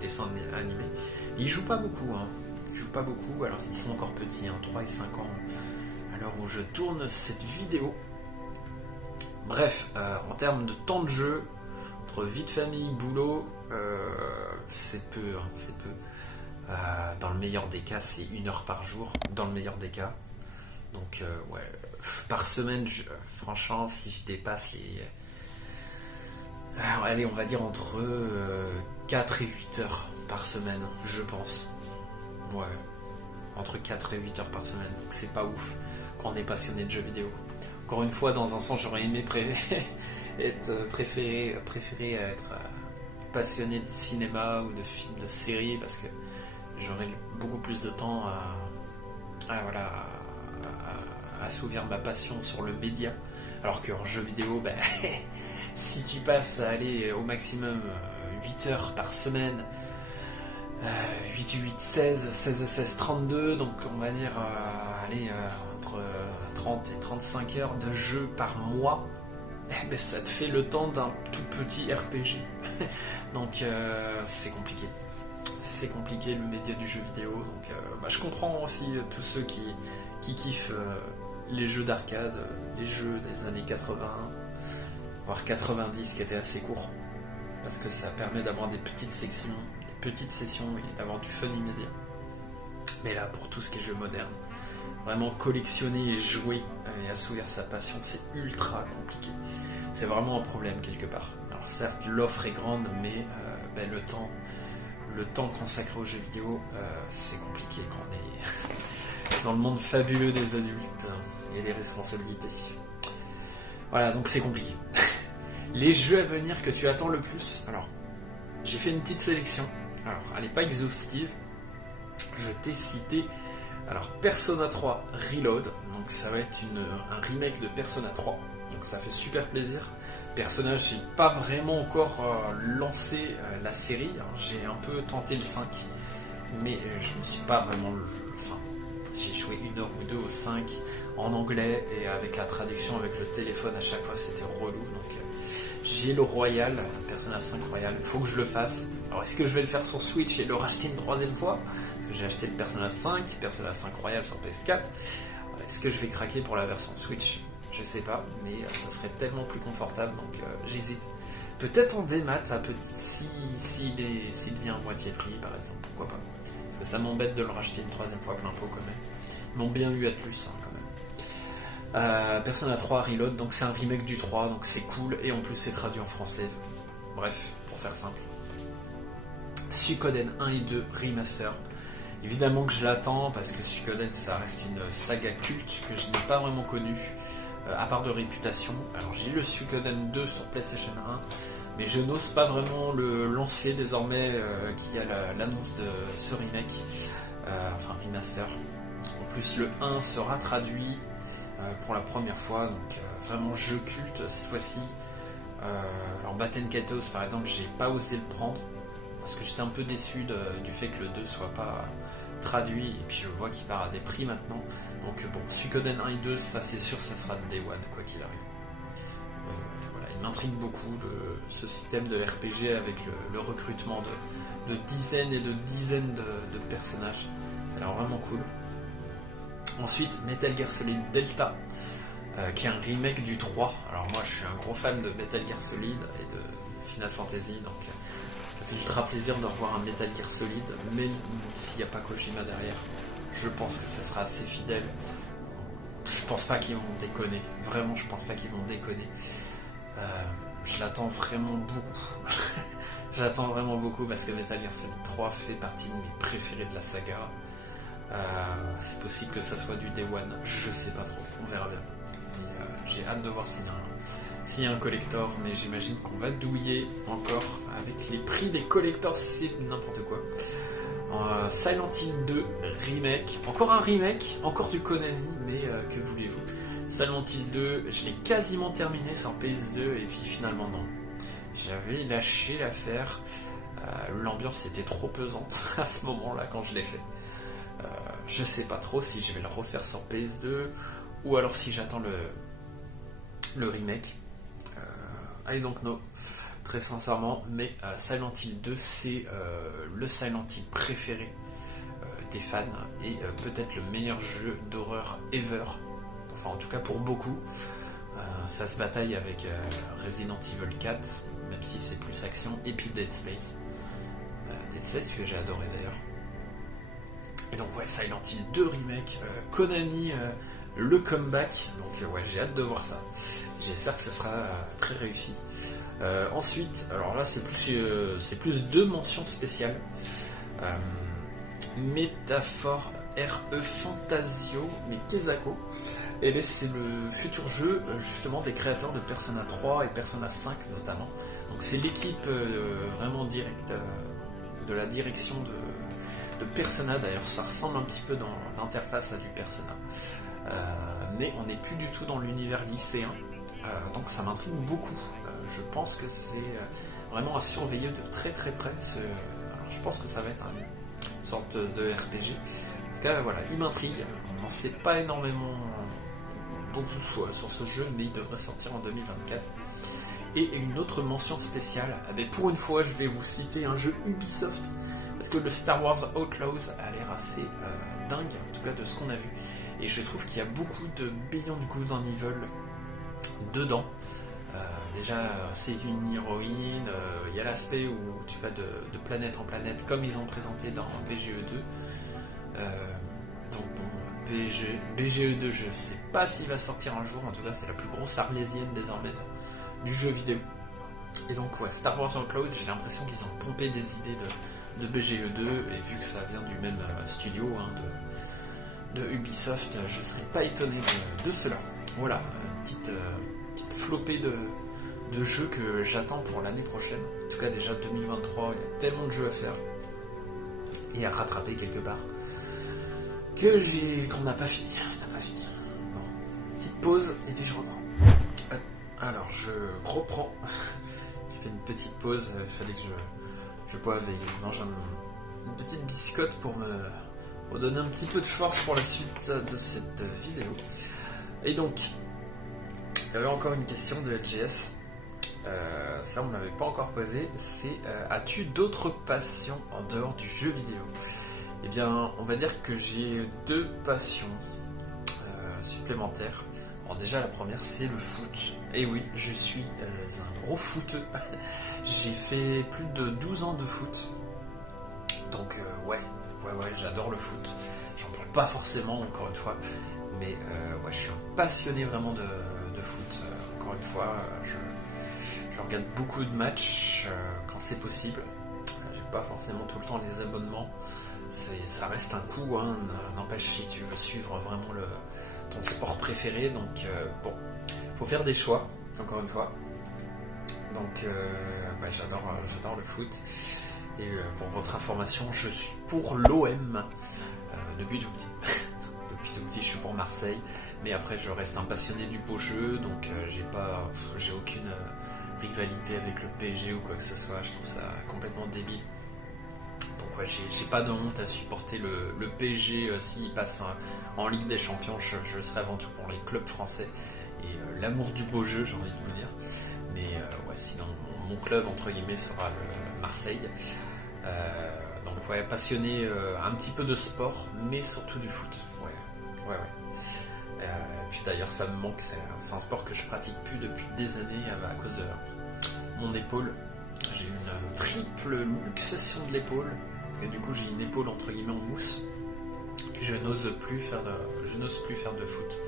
dessins animés. Ils jouent pas beaucoup, hein. Ils jouent pas beaucoup, alors ils sont encore petits, hein, 3 et 5 ans, à l'heure où je tourne cette vidéo. Bref, en termes de temps de jeu, entre vie de famille, boulot, c'est peu, hein, c'est peu. Dans le meilleur des cas, c'est 1 heure par jour, dans le meilleur des cas. Donc, par semaine, franchement, si je dépasse les... Alors, allez, on va dire entre 4 et 8 heures par semaine, je pense. Ouais, entre 4 et 8 heures par semaine. Donc c'est pas ouf quand on est passionné de jeux vidéo. Encore une fois, dans un sens, j'aurais aimé préférer être passionné de cinéma ou de films, de séries, parce que j'aurais beaucoup plus de temps à assouvir ma passion sur le média. Alors qu'en jeu vidéo, si tu passes à aller au maximum 8 heures par semaine, 8 8 16, 16 16 32, donc on va dire entre 30 et 35 heures de jeu par mois, ça te fait le temps d'un tout petit RPG. Donc c'est compliqué. C'est compliqué le média du jeu vidéo. Donc je comprends aussi tous ceux qui kiffent les jeux d'arcade, les jeux des années 80. Voire 90 qui était assez court, parce que ça permet d'avoir des petites sessions et d'avoir du fun immédiat. Mais là, pour tout ce qui est jeux modernes, vraiment collectionner et jouer et assouvir sa passion, c'est ultra compliqué. C'est vraiment un problème quelque part. Alors certes, l'offre est grande, mais le temps consacré aux jeux vidéo, c'est compliqué quand on est dans le monde fabuleux des adultes et des responsabilités. Voilà, donc c'est compliqué. Les jeux à venir que tu attends le plus. Alors, j'ai fait une petite sélection. Alors, elle n'est pas exhaustive. Je t'ai cité. Alors, Persona 3 Reload. Donc, ça va être un remake de Persona 3. Donc, ça fait super plaisir. Persona, j'ai pas vraiment encore lancé la série. Alors, j'ai un peu tenté le 5. Mais je me suis pas vraiment. J'ai joué 1 heure ou 2 au 5 en anglais et avec la traduction avec le téléphone à chaque fois c'était relou. Donc j'ai le Royal, Persona 5 Royal, il faut que je le fasse. Alors est-ce que je vais le faire sur Switch et le racheter une 3e fois? Parce que j'ai acheté le Persona 5 Royal sur PS4. Est-ce que je vais craquer pour la version Switch? Je sais pas, mais ça serait tellement plus confortable, donc j'hésite. Peut-être en démat, s'il devient à moitié prix par exemple, pourquoi pas. Parce que ça m'embête de le racheter une 3e fois plein pot quand même. Ils m'ont bien eu à plus hein, quand même. Persona 3 Reload, donc c'est un remake du 3, donc c'est cool, et en plus c'est traduit en français. Bref, pour faire simple. Suikoden 1 et 2 Remaster. Évidemment que je l'attends, parce que Suikoden ça reste une saga culte que je n'ai pas vraiment connue, à part de réputation. Alors j'ai eu le Suikoden 2 sur PlayStation 1, mais je n'ose pas vraiment le lancer désormais qu'il y a l'annonce de ce remake, remaster. En plus le 1 sera traduit pour la première fois, donc vraiment jeu culte cette fois-ci. Alors Baten Kaitos par exemple, j'ai pas osé le prendre parce que j'étais un peu déçu du fait que le 2 soit pas traduit, et puis je vois qu'il part à des prix maintenant. Donc bon, Suikoden 1 et 2, ça c'est sûr, ça sera Day One quoi qu'il arrive. Voilà, m'intrigue beaucoup, ce système de RPG avec le recrutement de dizaines et de dizaines de personnages. Ça a l'air vraiment cool. Ensuite, Metal Gear Solid Delta, qui est un remake du 3. Alors moi, je suis un gros fan de Metal Gear Solid et de Final Fantasy, donc ça fait ultra plaisir de revoir un Metal Gear Solid, même s'il n'y a pas Kojima derrière. Je pense que ça sera assez fidèle. Je pense pas qu'ils vont déconner. Vraiment, je pense pas qu'ils vont déconner. Je l'attends vraiment beaucoup. J'attends vraiment beaucoup parce que Metal Gear Solid 3 fait partie de mes préférés de la saga. C'est possible que ça soit du Day One, je sais pas trop, on verra bien. J'ai hâte de voir s'il y a un collector, mais j'imagine qu'on va douiller encore avec les prix des collectors, c'est n'importe quoi. Silent Hill 2 remake, encore un remake, encore du Konami, mais que voulez-vous. Silent Hill 2, je l'ai quasiment terminé sur PS2 et puis finalement non. J'avais lâché l'affaire, l'ambiance était trop pesante à ce moment-là quand je l'ai fait. Je sais pas trop si je vais le refaire sur PS2 ou alors si j'attends le remake. I don't know, très sincèrement, mais Silent Hill 2 c'est le Silent Hill préféré des fans et peut-être le meilleur jeu d'horreur ever, enfin en tout cas pour beaucoup. Ça se bataille avec Resident Evil 4, même si c'est plus action, et puis Dead Space. Dead Space que j'ai adoré d'ailleurs. Et donc ouais, Silent Hill 2 remake, Konami le comeback, donc ouais, j'ai hâte de voir ça. J'espère que ça sera très réussi. Ensuite, alors là c'est plus deux mentions spéciales. Métaphore RE Fantasio, mais Kezako. Et bien c'est le futur jeu justement des créateurs de Persona 3 et Persona 5 notamment. Donc c'est l'équipe vraiment directe de la direction de Persona, d'ailleurs ça ressemble un petit peu dans l'interface à du Persona. Mais on n'est plus du tout dans l'univers lycéen, donc ça m'intrigue beaucoup. Je pense que c'est vraiment à surveiller de très très près. Je pense que ça va être une sorte de RPG. En tout cas voilà, il m'intrigue. On n'en sait pas énormément beaucoup sur ce jeu, mais il devrait sortir en 2024. Et une autre mention spéciale, pour une fois je vais vous citer un jeu Ubisoft, parce que le Star Wars Outlaws a l'air assez dingue, en tout cas de ce qu'on a vu. Et je trouve qu'il y a beaucoup de Beyond Good and Evil dedans. Déjà, c'est une héroïne, il y a l'aspect où tu vas de planète en planète, comme ils ont présenté dans BGE2. Donc bon, BGE2, je sais pas s'il va sortir un jour, en tout cas c'est la plus grosse arlésienne désormais du jeu vidéo. Et donc ouais, Star Wars Outlaws, j'ai l'impression qu'ils ont pompé des idées de BGE2, et vu que ça vient du même studio de Ubisoft, je ne serais pas étonné de cela. Voilà, petite flopée de jeux que j'attends pour l'année prochaine. En tout cas déjà 2023, il y a tellement de jeux à faire et à rattraper quelque part qu'on n'a pas fini. Bon, petite pause et puis je reprends. Alors je reprends. J'ai fait une petite pause, il fallait que je boive et je mange une petite biscotte pour me donner un petit peu de force pour la suite de cette vidéo. Et donc, il y avait encore une question de LGS. Ça on ne l'avait pas encore posé. C'est as-tu d'autres passions en dehors du jeu vidéo? Eh bien, on va dire que j'ai deux passions supplémentaires. Bon, déjà la première c'est le foot. Et oui, je suis un gros footeux. J'ai fait plus de 12 ans de foot. Donc ouais, j'adore le foot. J'en parle pas forcément encore une fois, mais ouais, je suis un passionné vraiment de foot. Encore une fois, je regarde beaucoup de matchs quand c'est possible. J'ai pas forcément tout le temps les abonnements. Ça reste un coup, hein, n'empêche si tu veux suivre vraiment ton sport préféré. Donc bon, faut faire des choix, encore une fois. Donc j'adore le foot. Et pour votre information, je suis pour l'OM depuis tout petit. Depuis tout petit, je suis pour Marseille. Mais après, je reste un passionné du beau jeu, donc j'ai aucune rivalité avec le PSG ou quoi que ce soit. Je trouve ça complètement débile. Donc ouais, j'ai pas de honte à supporter le PSG s'il passe en Ligue des Champions. Je le serai avant tout pour les clubs français et l'amour du beau jeu, j'ai envie de vous dire. Mais ouais, sinon mon club entre guillemets sera le Marseille. Donc ouais, passionné un petit peu de sport, mais surtout du foot. Ouais. Puis d'ailleurs ça me manque, c'est un sport que je pratique plus depuis des années à cause de mon épaule. J'ai une triple luxation de l'épaule et du coup j'ai une épaule entre guillemets en mousse et je n'ose plus faire de foot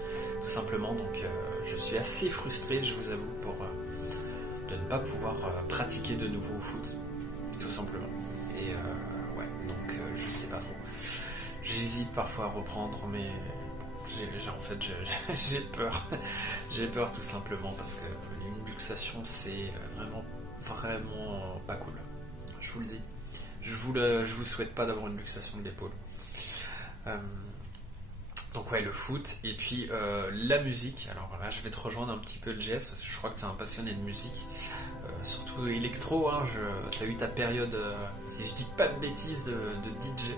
tout simplement. Donc je suis assez frustré, je vous avoue, de ne pas pouvoir pratiquer de nouveau au foot tout simplement. Et ouais, donc je sais pas trop, j'hésite parfois à reprendre, mais j'ai peur tout simplement parce que une luxation c'est vraiment pas cool. Je vous le dis. Je vous souhaite pas d'avoir une luxation de l'épaule. Donc ouais, le foot et puis la musique. Alors là, je vais te rejoindre un petit peu le GS parce que je crois que tu es un passionné de musique, surtout électro. Hein, tu as eu ta période, si je dis pas de bêtises, de DJ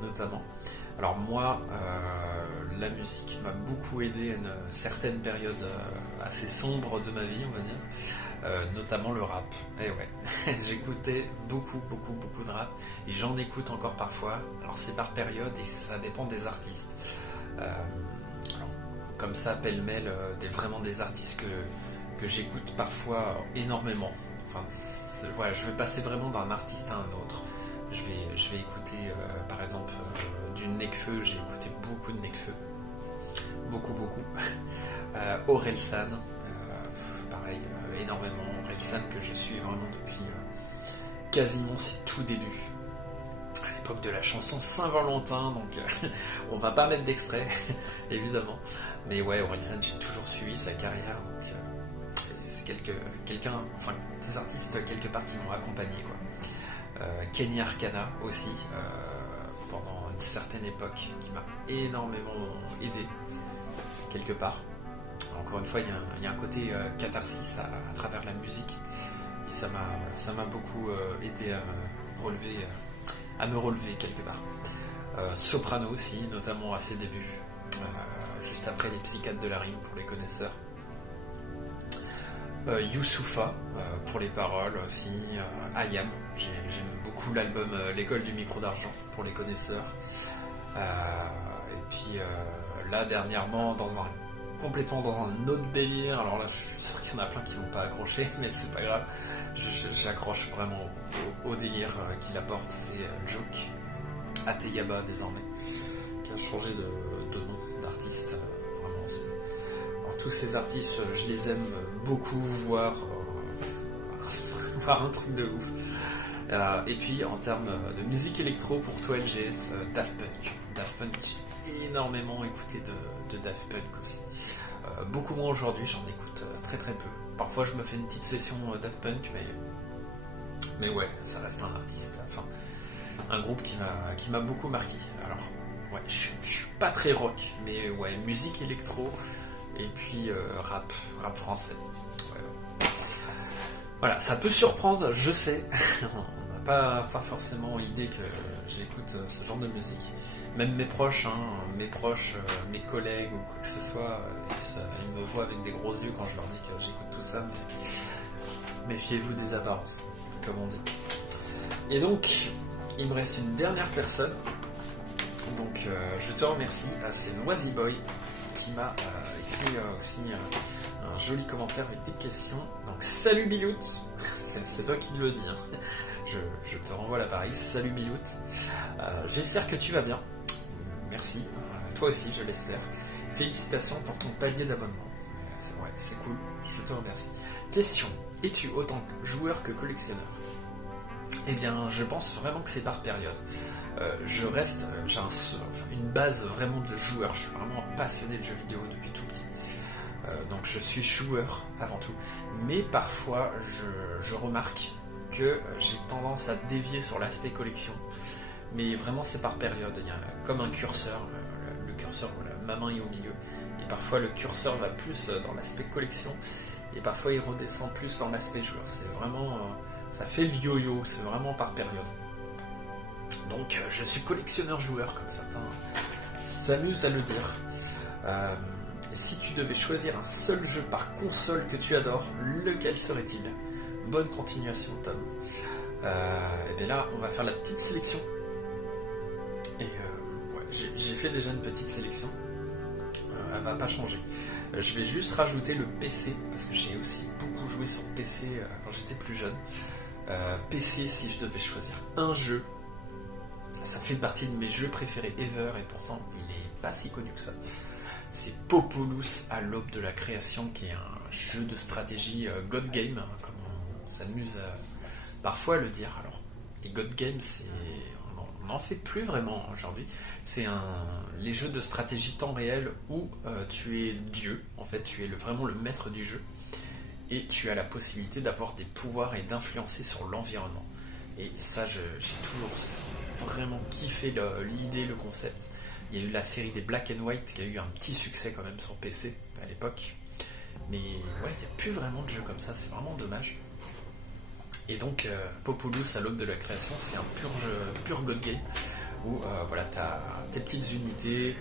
notamment. Alors moi, la musique m'a beaucoup aidé à une certaine période assez sombre de ma vie, on va dire, notamment le rap. Et ouais, j'écoutais beaucoup de rap, et j'en écoute encore parfois. Alors c'est par période, et ça dépend des artistes. Alors, comme ça, pêle-mêle, vraiment des artistes que j'écoute parfois énormément. Enfin, voilà, je vais passer vraiment d'un artiste à un autre. Je vais écouter, par exemple, du Nekfeu. J'ai écouté beaucoup de Nekfeu. Beaucoup. Orelsan, pareil, énormément. Orelsan que je suis vraiment depuis quasiment ses tout débuts. À l'époque de la chanson Saint-Valentin, donc on va pas mettre d'extrait, évidemment. Mais ouais, Orelsan, j'ai toujours suivi sa carrière. Donc c'est des artistes quelque part qui m'ont accompagné, quoi. Kenny Arcana aussi, pendant une certaine époque, qui m'a énormément aidé, quelque part. Encore une fois, il y a un côté catharsis à travers la musique, et ça m'a beaucoup aidé à me relever quelque part. Soprano aussi, notamment à ses débuts, juste après les Psychiatres de la rime pour les connaisseurs. Youssoupha pour les paroles aussi, Ayam, j'aime beaucoup l'album L'école du micro d'argent pour les connaisseurs, et puis là dernièrement complètement dans un autre délire. Alors là je suis sûr qu'il y en a plein qui vont pas accrocher, mais c'est pas grave, j'accroche vraiment au délire qu'il apporte. C'est Joke Ateyaba désormais, qui a changé de nom d'artiste, vraiment aussi. Alors, tous ces artistes, je les aime beaucoup, voir un truc de ouf. Et puis en termes de musique électro, pour toi LGS, Daft Punk, j'ai énormément écouté de Daft Punk aussi. Beaucoup moins aujourd'hui, j'en écoute très peu. Parfois je me fais une petite session Daft Punk, mais ouais, ça reste un artiste, enfin un groupe qui m'a beaucoup marqué. Alors ouais, je suis pas très rock, mais ouais, musique électro et puis rap français. Ouais. Voilà, ça peut surprendre, je sais. On n'a pas forcément idée que j'écoute ce genre de musique. Même mes proches, mes collègues ou quoi que ce soit, ils me voient avec des gros yeux quand je leur dis que j'écoute tout ça, mais méfiez-vous des apparences, comme on dit. Et donc, il me reste une dernière personne. Donc, je te remercie. C'est Noisyboy qui m'a écrit aussi un joli commentaire avec des questions. Donc, salut Bilout, c'est toi qui le dis. Hein. Je te renvoie l'appareil. Salut Bilout. J'espère que tu vas bien. Merci. Toi aussi, je l'espère. Félicitations pour ton palier d'abonnement. C'est cool. Je te remercie. Question. Es-tu autant joueur que collectionneur ? Eh bien, je pense vraiment que c'est par période. J'ai une base vraiment de joueur. Je suis vraiment passionné de jeux vidéo depuis tout petit. Donc je suis joueur avant tout. Mais parfois, je remarque que j'ai tendance à dévier sur l'aspect collection. Mais vraiment, c'est par période. Il y a comme un curseur. Le curseur, voilà, ma main est au milieu. Et parfois, le curseur va plus dans l'aspect collection. Et parfois, il redescend plus dans l'aspect joueur. C'est vraiment... ça fait le yo-yo. C'est vraiment par période. Donc, je suis collectionneur-joueur, comme certains s'amusent à le dire. Si tu devais choisir un seul jeu par console que tu adores, lequel serait-il? Bonne continuation, Tom. Et bien là, on va faire la petite sélection. Et ouais, j'ai fait déjà une petite sélection. Elle va pas changer. Je vais juste rajouter le PC, parce que j'ai aussi beaucoup joué sur PC quand j'étais plus jeune. PC, si je devais choisir un jeu, ça fait partie de mes jeux préférés ever, et pourtant il n'est pas si connu que ça. C'est Populous à l'aube de la création, qui est un jeu de stratégie God Game, hein, comme on s'amuse parfois à le dire. Alors, les God Games, on n'en fait plus vraiment aujourd'hui. C'est les jeux de stratégie temps réel où tu es Dieu, en fait, tu es vraiment le maître du jeu, et tu as la possibilité d'avoir des pouvoirs et d'influencer sur l'environnement. Et ça, j'ai toujours vraiment kiffé l'idée, le concept. Il y a eu la série des Black and White qui a eu un petit succès quand même sur PC à l'époque. Mais ouais, il n'y a plus vraiment de jeux comme ça, c'est vraiment dommage. Et donc, Populous à l'aube de la création, c'est un pur God Game où voilà, tu as tes petites unités,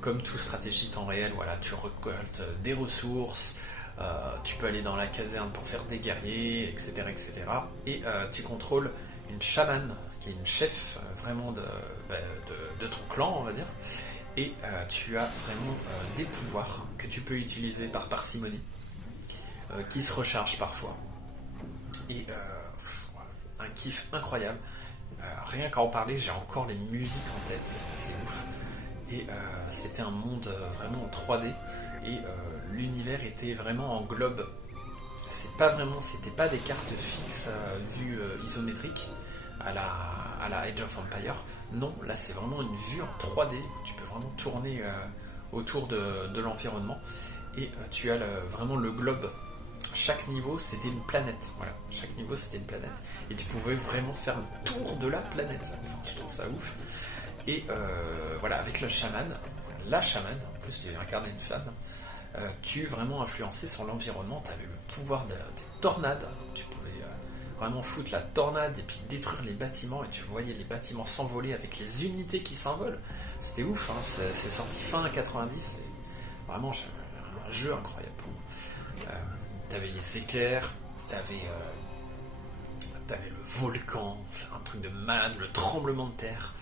comme tout stratégie temps réel, voilà, tu récoltes des ressources, tu peux aller dans la caserne pour faire des guerriers, etc. etc. Et tu contrôles une chamane, qui est une chef vraiment de ton clan, on va dire. Et tu as vraiment des pouvoirs que tu peux utiliser par parcimonie, qui se rechargent parfois. Et un kiff incroyable. Rien qu'à en parler, j'ai encore les musiques en tête, c'est ouf. Et c'était un monde vraiment en 3D, et l'univers était vraiment en globe. C'était pas des cartes fixes vues isométriques à la Age of Empires. Non, là c'est vraiment une vue en 3D. Tu peux vraiment tourner autour de l'environnement, et tu as vraiment le globe. Chaque niveau c'était une planète. Voilà, chaque niveau c'était une planète, et tu pouvais vraiment faire le tour de la planète. Enfin, je trouve ça ouf. Et voilà, avec la chamane, en plus tu incarnais une femme, tu vraiment influencé sur l'environnement. Tu avais le pouvoir des tornades. Tu pouvais vraiment foutre la tornade et puis détruire les bâtiments, et tu voyais les bâtiments s'envoler avec les unités qui s'envolent. C'était ouf, hein. C'est sorti fin 90. Vraiment un jeu incroyable pour moi. T'avais les éclairs, t'avais le volcan, un truc de malade, le tremblement de terre.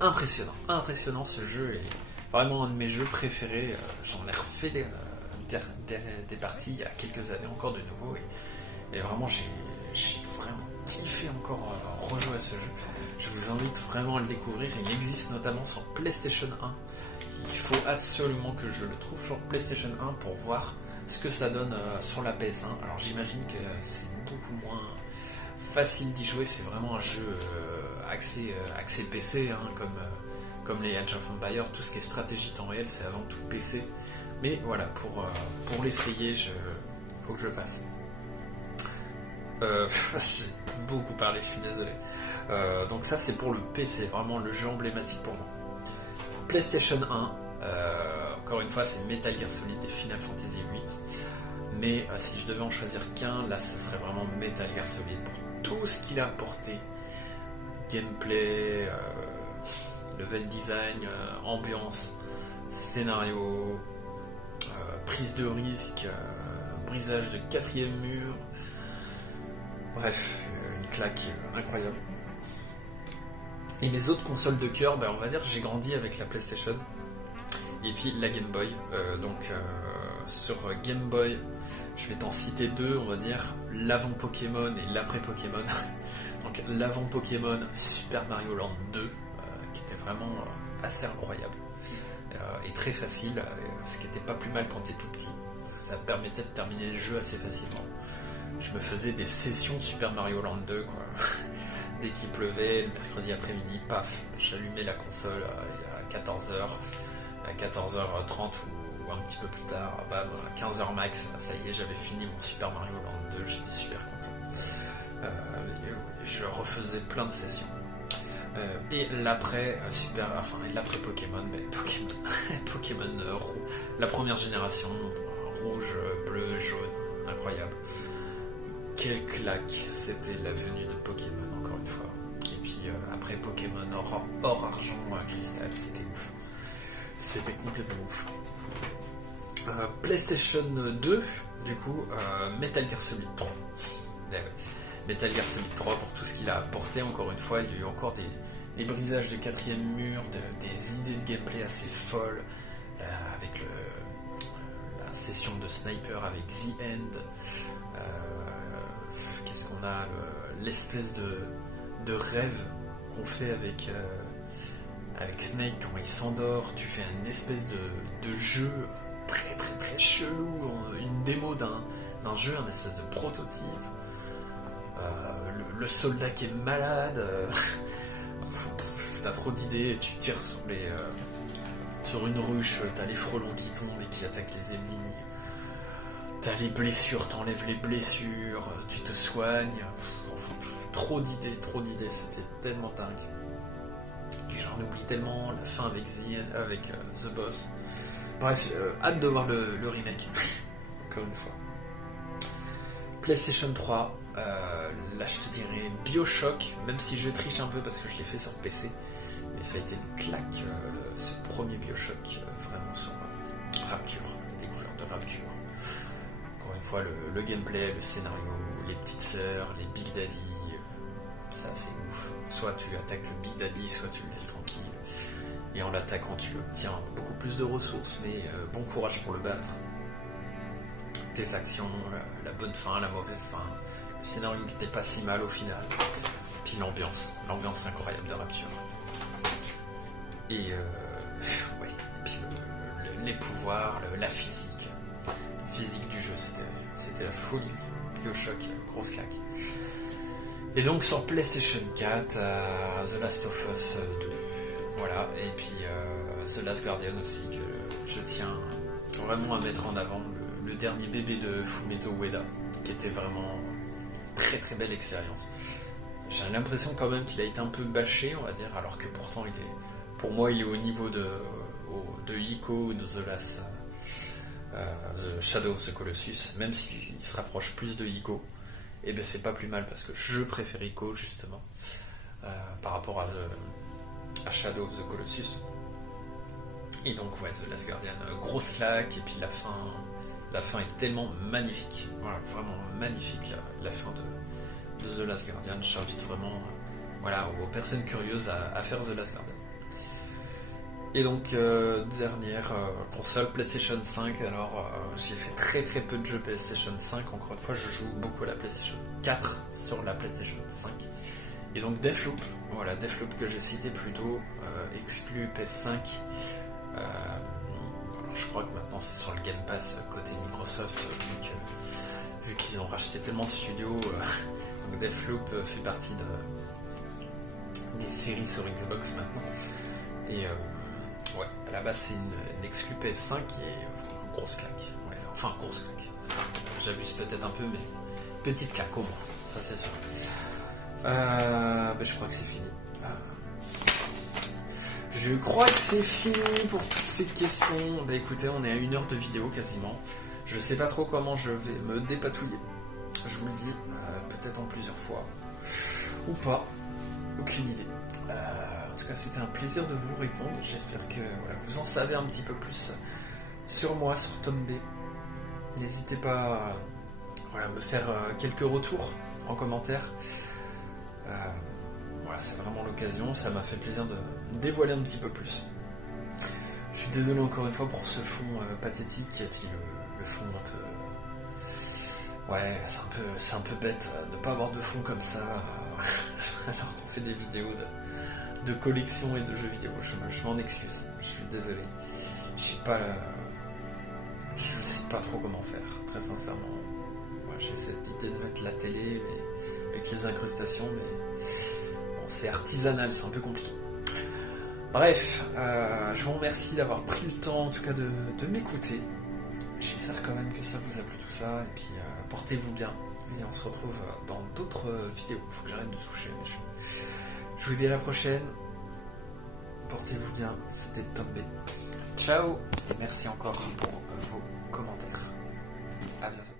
Impressionnant, ce jeu est vraiment un de mes jeux préférés. J'en ai refait des parties il y a quelques années encore de nouveau, et vraiment j'ai vraiment kiffé encore rejouer à ce jeu. Je vous invite vraiment à le découvrir. Il existe notamment sur PlayStation 1. Il faut absolument que je le trouve sur PlayStation 1 pour voir ce que ça donne sur la PS1. Alors j'imagine que c'est beaucoup moins facile d'y jouer. C'est vraiment un jeu axé PC, hein, comme les Age of Empires. Tout ce qui est stratégie temps réel, c'est avant tout PC. Mais voilà, pour l'essayer, faut que je fasse. J'ai beaucoup parlé, je suis désolé. Donc ça, c'est pour le PC, vraiment le jeu emblématique pour moi. PlayStation 1, encore une fois, c'est Metal Gear Solid et Final Fantasy VIII. Mais si je devais en choisir qu'un, là, ça serait vraiment Metal Gear Solid pour tout ce qu'il a apporté. Gameplay, level design, ambiance, scénario, prise de risque, brisage de 4e mur. Bref, une claque incroyable. Et mes autres consoles de cœur, on va dire que j'ai grandi avec la PlayStation et puis la Game Boy. Sur Game Boy, je vais t'en citer deux, on va dire, l'avant Pokémon et l'après Pokémon. Donc l'avant Pokémon, Super Mario Land 2, qui était vraiment assez incroyable et très facile, ce qui n'était pas plus mal quand t'es tout petit, parce que ça te permettait de terminer le jeu assez facilement. Je me faisais des sessions Super Mario Land 2, quoi. Dès qu'il pleuvait, le mercredi après-midi, paf, j'allumais la console à 14h, à 14h30 ou un petit peu plus tard, bam, à 15h max, ça y est, j'avais fini mon Super Mario Land 2, j'étais super content. Je refaisais plein de sessions. Et l'après Pokémon, Pokémon la première génération, rouge, bleu, jaune, incroyable. Quelle claque c'était la venue de Pokémon, encore une fois. Et puis après Pokémon or argent, cristal, c'était ouf. C'était complètement ouf. PlayStation 2, du coup, Metal Gear Solid 3. Metal Gear Solid 3 pour tout ce qu'il a apporté, encore une fois, il y a eu encore des brisages de quatrième mur, des idées de gameplay assez folles, avec la session de sniper avec The End. Qu'est-ce qu'on a, l'espèce de rêve qu'on fait avec Snake quand il s'endort. Tu fais une espèce de jeu très très très chelou, une démo d'un jeu, un espèce de prototype. Le soldat qui est malade. T'as trop d'idées, tu tires sur une ruche, t'as les frelons qui tombent et qui attaquent les ennemis. T'as les blessures, t'enlèves les blessures, tu te soignes. Trop d'idées, c'était tellement dingue. Et j'en oublie tellement, la fin avec The Boss. Bref, hâte de voir le remake. Encore une fois. PlayStation 3, là je te dirais BioShock, même si je triche un peu parce que je l'ai fait sur PC. Mais ça a été une claque, ce premier BioShock, vraiment sur Rapture, la découverte de Rapture. Encore une fois, le gameplay, le scénario, les petites sœurs, les Big Daddy, ça c'est ouf. Soit tu attaques le Big Daddy, soit tu le laisses tranquille. Et en l'attaquant, tu obtiens beaucoup plus de ressources, mais bon courage pour le battre. Tes actions, la bonne fin, la mauvaise fin, le scénario qui n'était pas si mal au final. Puis l'ambiance incroyable de Rapture. Et ouais, puis les pouvoirs, la physique du jeu, c'était la folie. BioShock, grosse claque. Et donc sur PlayStation 4, The Last of Us 2, voilà, et puis The Last Guardian aussi, que je tiens vraiment à mettre en avant, le dernier bébé de Fumetto Ueda, qui était vraiment très très belle expérience. J'ai l'impression quand même qu'il a été un peu bâché, on va dire, alors que pourtant pour moi il est au niveau de Ico ou de The Last The Shadow of the Colossus, même s'il se rapproche plus de Ico. Et ben c'est pas plus mal parce que je préfère Ico justement par rapport à Shadow of the Colossus. Et donc ouais, The Last Guardian, grosse claque, et puis la fin est tellement magnifique, voilà, vraiment magnifique la fin de The Last Guardian. J'invite vraiment voilà, aux personnes curieuses à faire The Last Guardian. Et donc dernière console, PlayStation 5. Alors j'ai fait très très peu de jeux PlayStation 5, encore une fois je joue beaucoup à la PlayStation 4 sur la PlayStation 5. Et donc Deathloop, voilà, Deathloop que j'ai cité plus tôt, exclu PS5. Alors je crois que maintenant c'est sur le Game Pass côté Microsoft, vu qu'ils ont racheté tellement de studios, donc Deathloop fait partie des séries sur Xbox maintenant. Et ouais, à la base c'est une exclu PS5 qui est une grosse claque. Ouais, enfin grosse claque. J'abuse peut-être un peu, mais petite claque au moins, ça c'est sûr. Je crois que c'est fini. Je crois que c'est fini pour toutes ces questions. Bah écoutez, on est à 1 heure de vidéo quasiment. Je sais pas trop comment je vais me dépatouiller. Je vous le dis, peut-être en plusieurs fois. Ou pas. Aucune idée. En tout cas, c'était un plaisir de vous répondre. J'espère que voilà, vous en savez un petit peu plus sur moi, sur Tom B. N'hésitez pas à me faire quelques retours en commentaire. Voilà, c'est vraiment l'occasion. Ça m'a fait plaisir de dévoiler un petit peu plus. Je suis désolé encore une fois pour ce fond pathétique et puis le fond un peu... Ouais, c'est un peu bête de ne pas avoir de fond comme ça alors qu'on fait des vidéos de collection et de jeux vidéo. Je m'en excuse, je suis désolé. Je sais pas trop comment faire, très sincèrement. Ouais, j'ai cette idée de mettre la télé avec les incrustations, mais bon, c'est artisanal, c'est un peu compliqué. Bref, je vous remercie d'avoir pris le temps en tout cas de m'écouter. J'espère quand même que ça vous a plu tout ça, et puis portez-vous bien, et on se retrouve dans d'autres vidéos. Faut que j'arrête de toucher mes cheveux. Je vous dis à la prochaine, portez-vous bien, c'était Tom B. Ciao, et merci encore pour vos commentaires. À bientôt.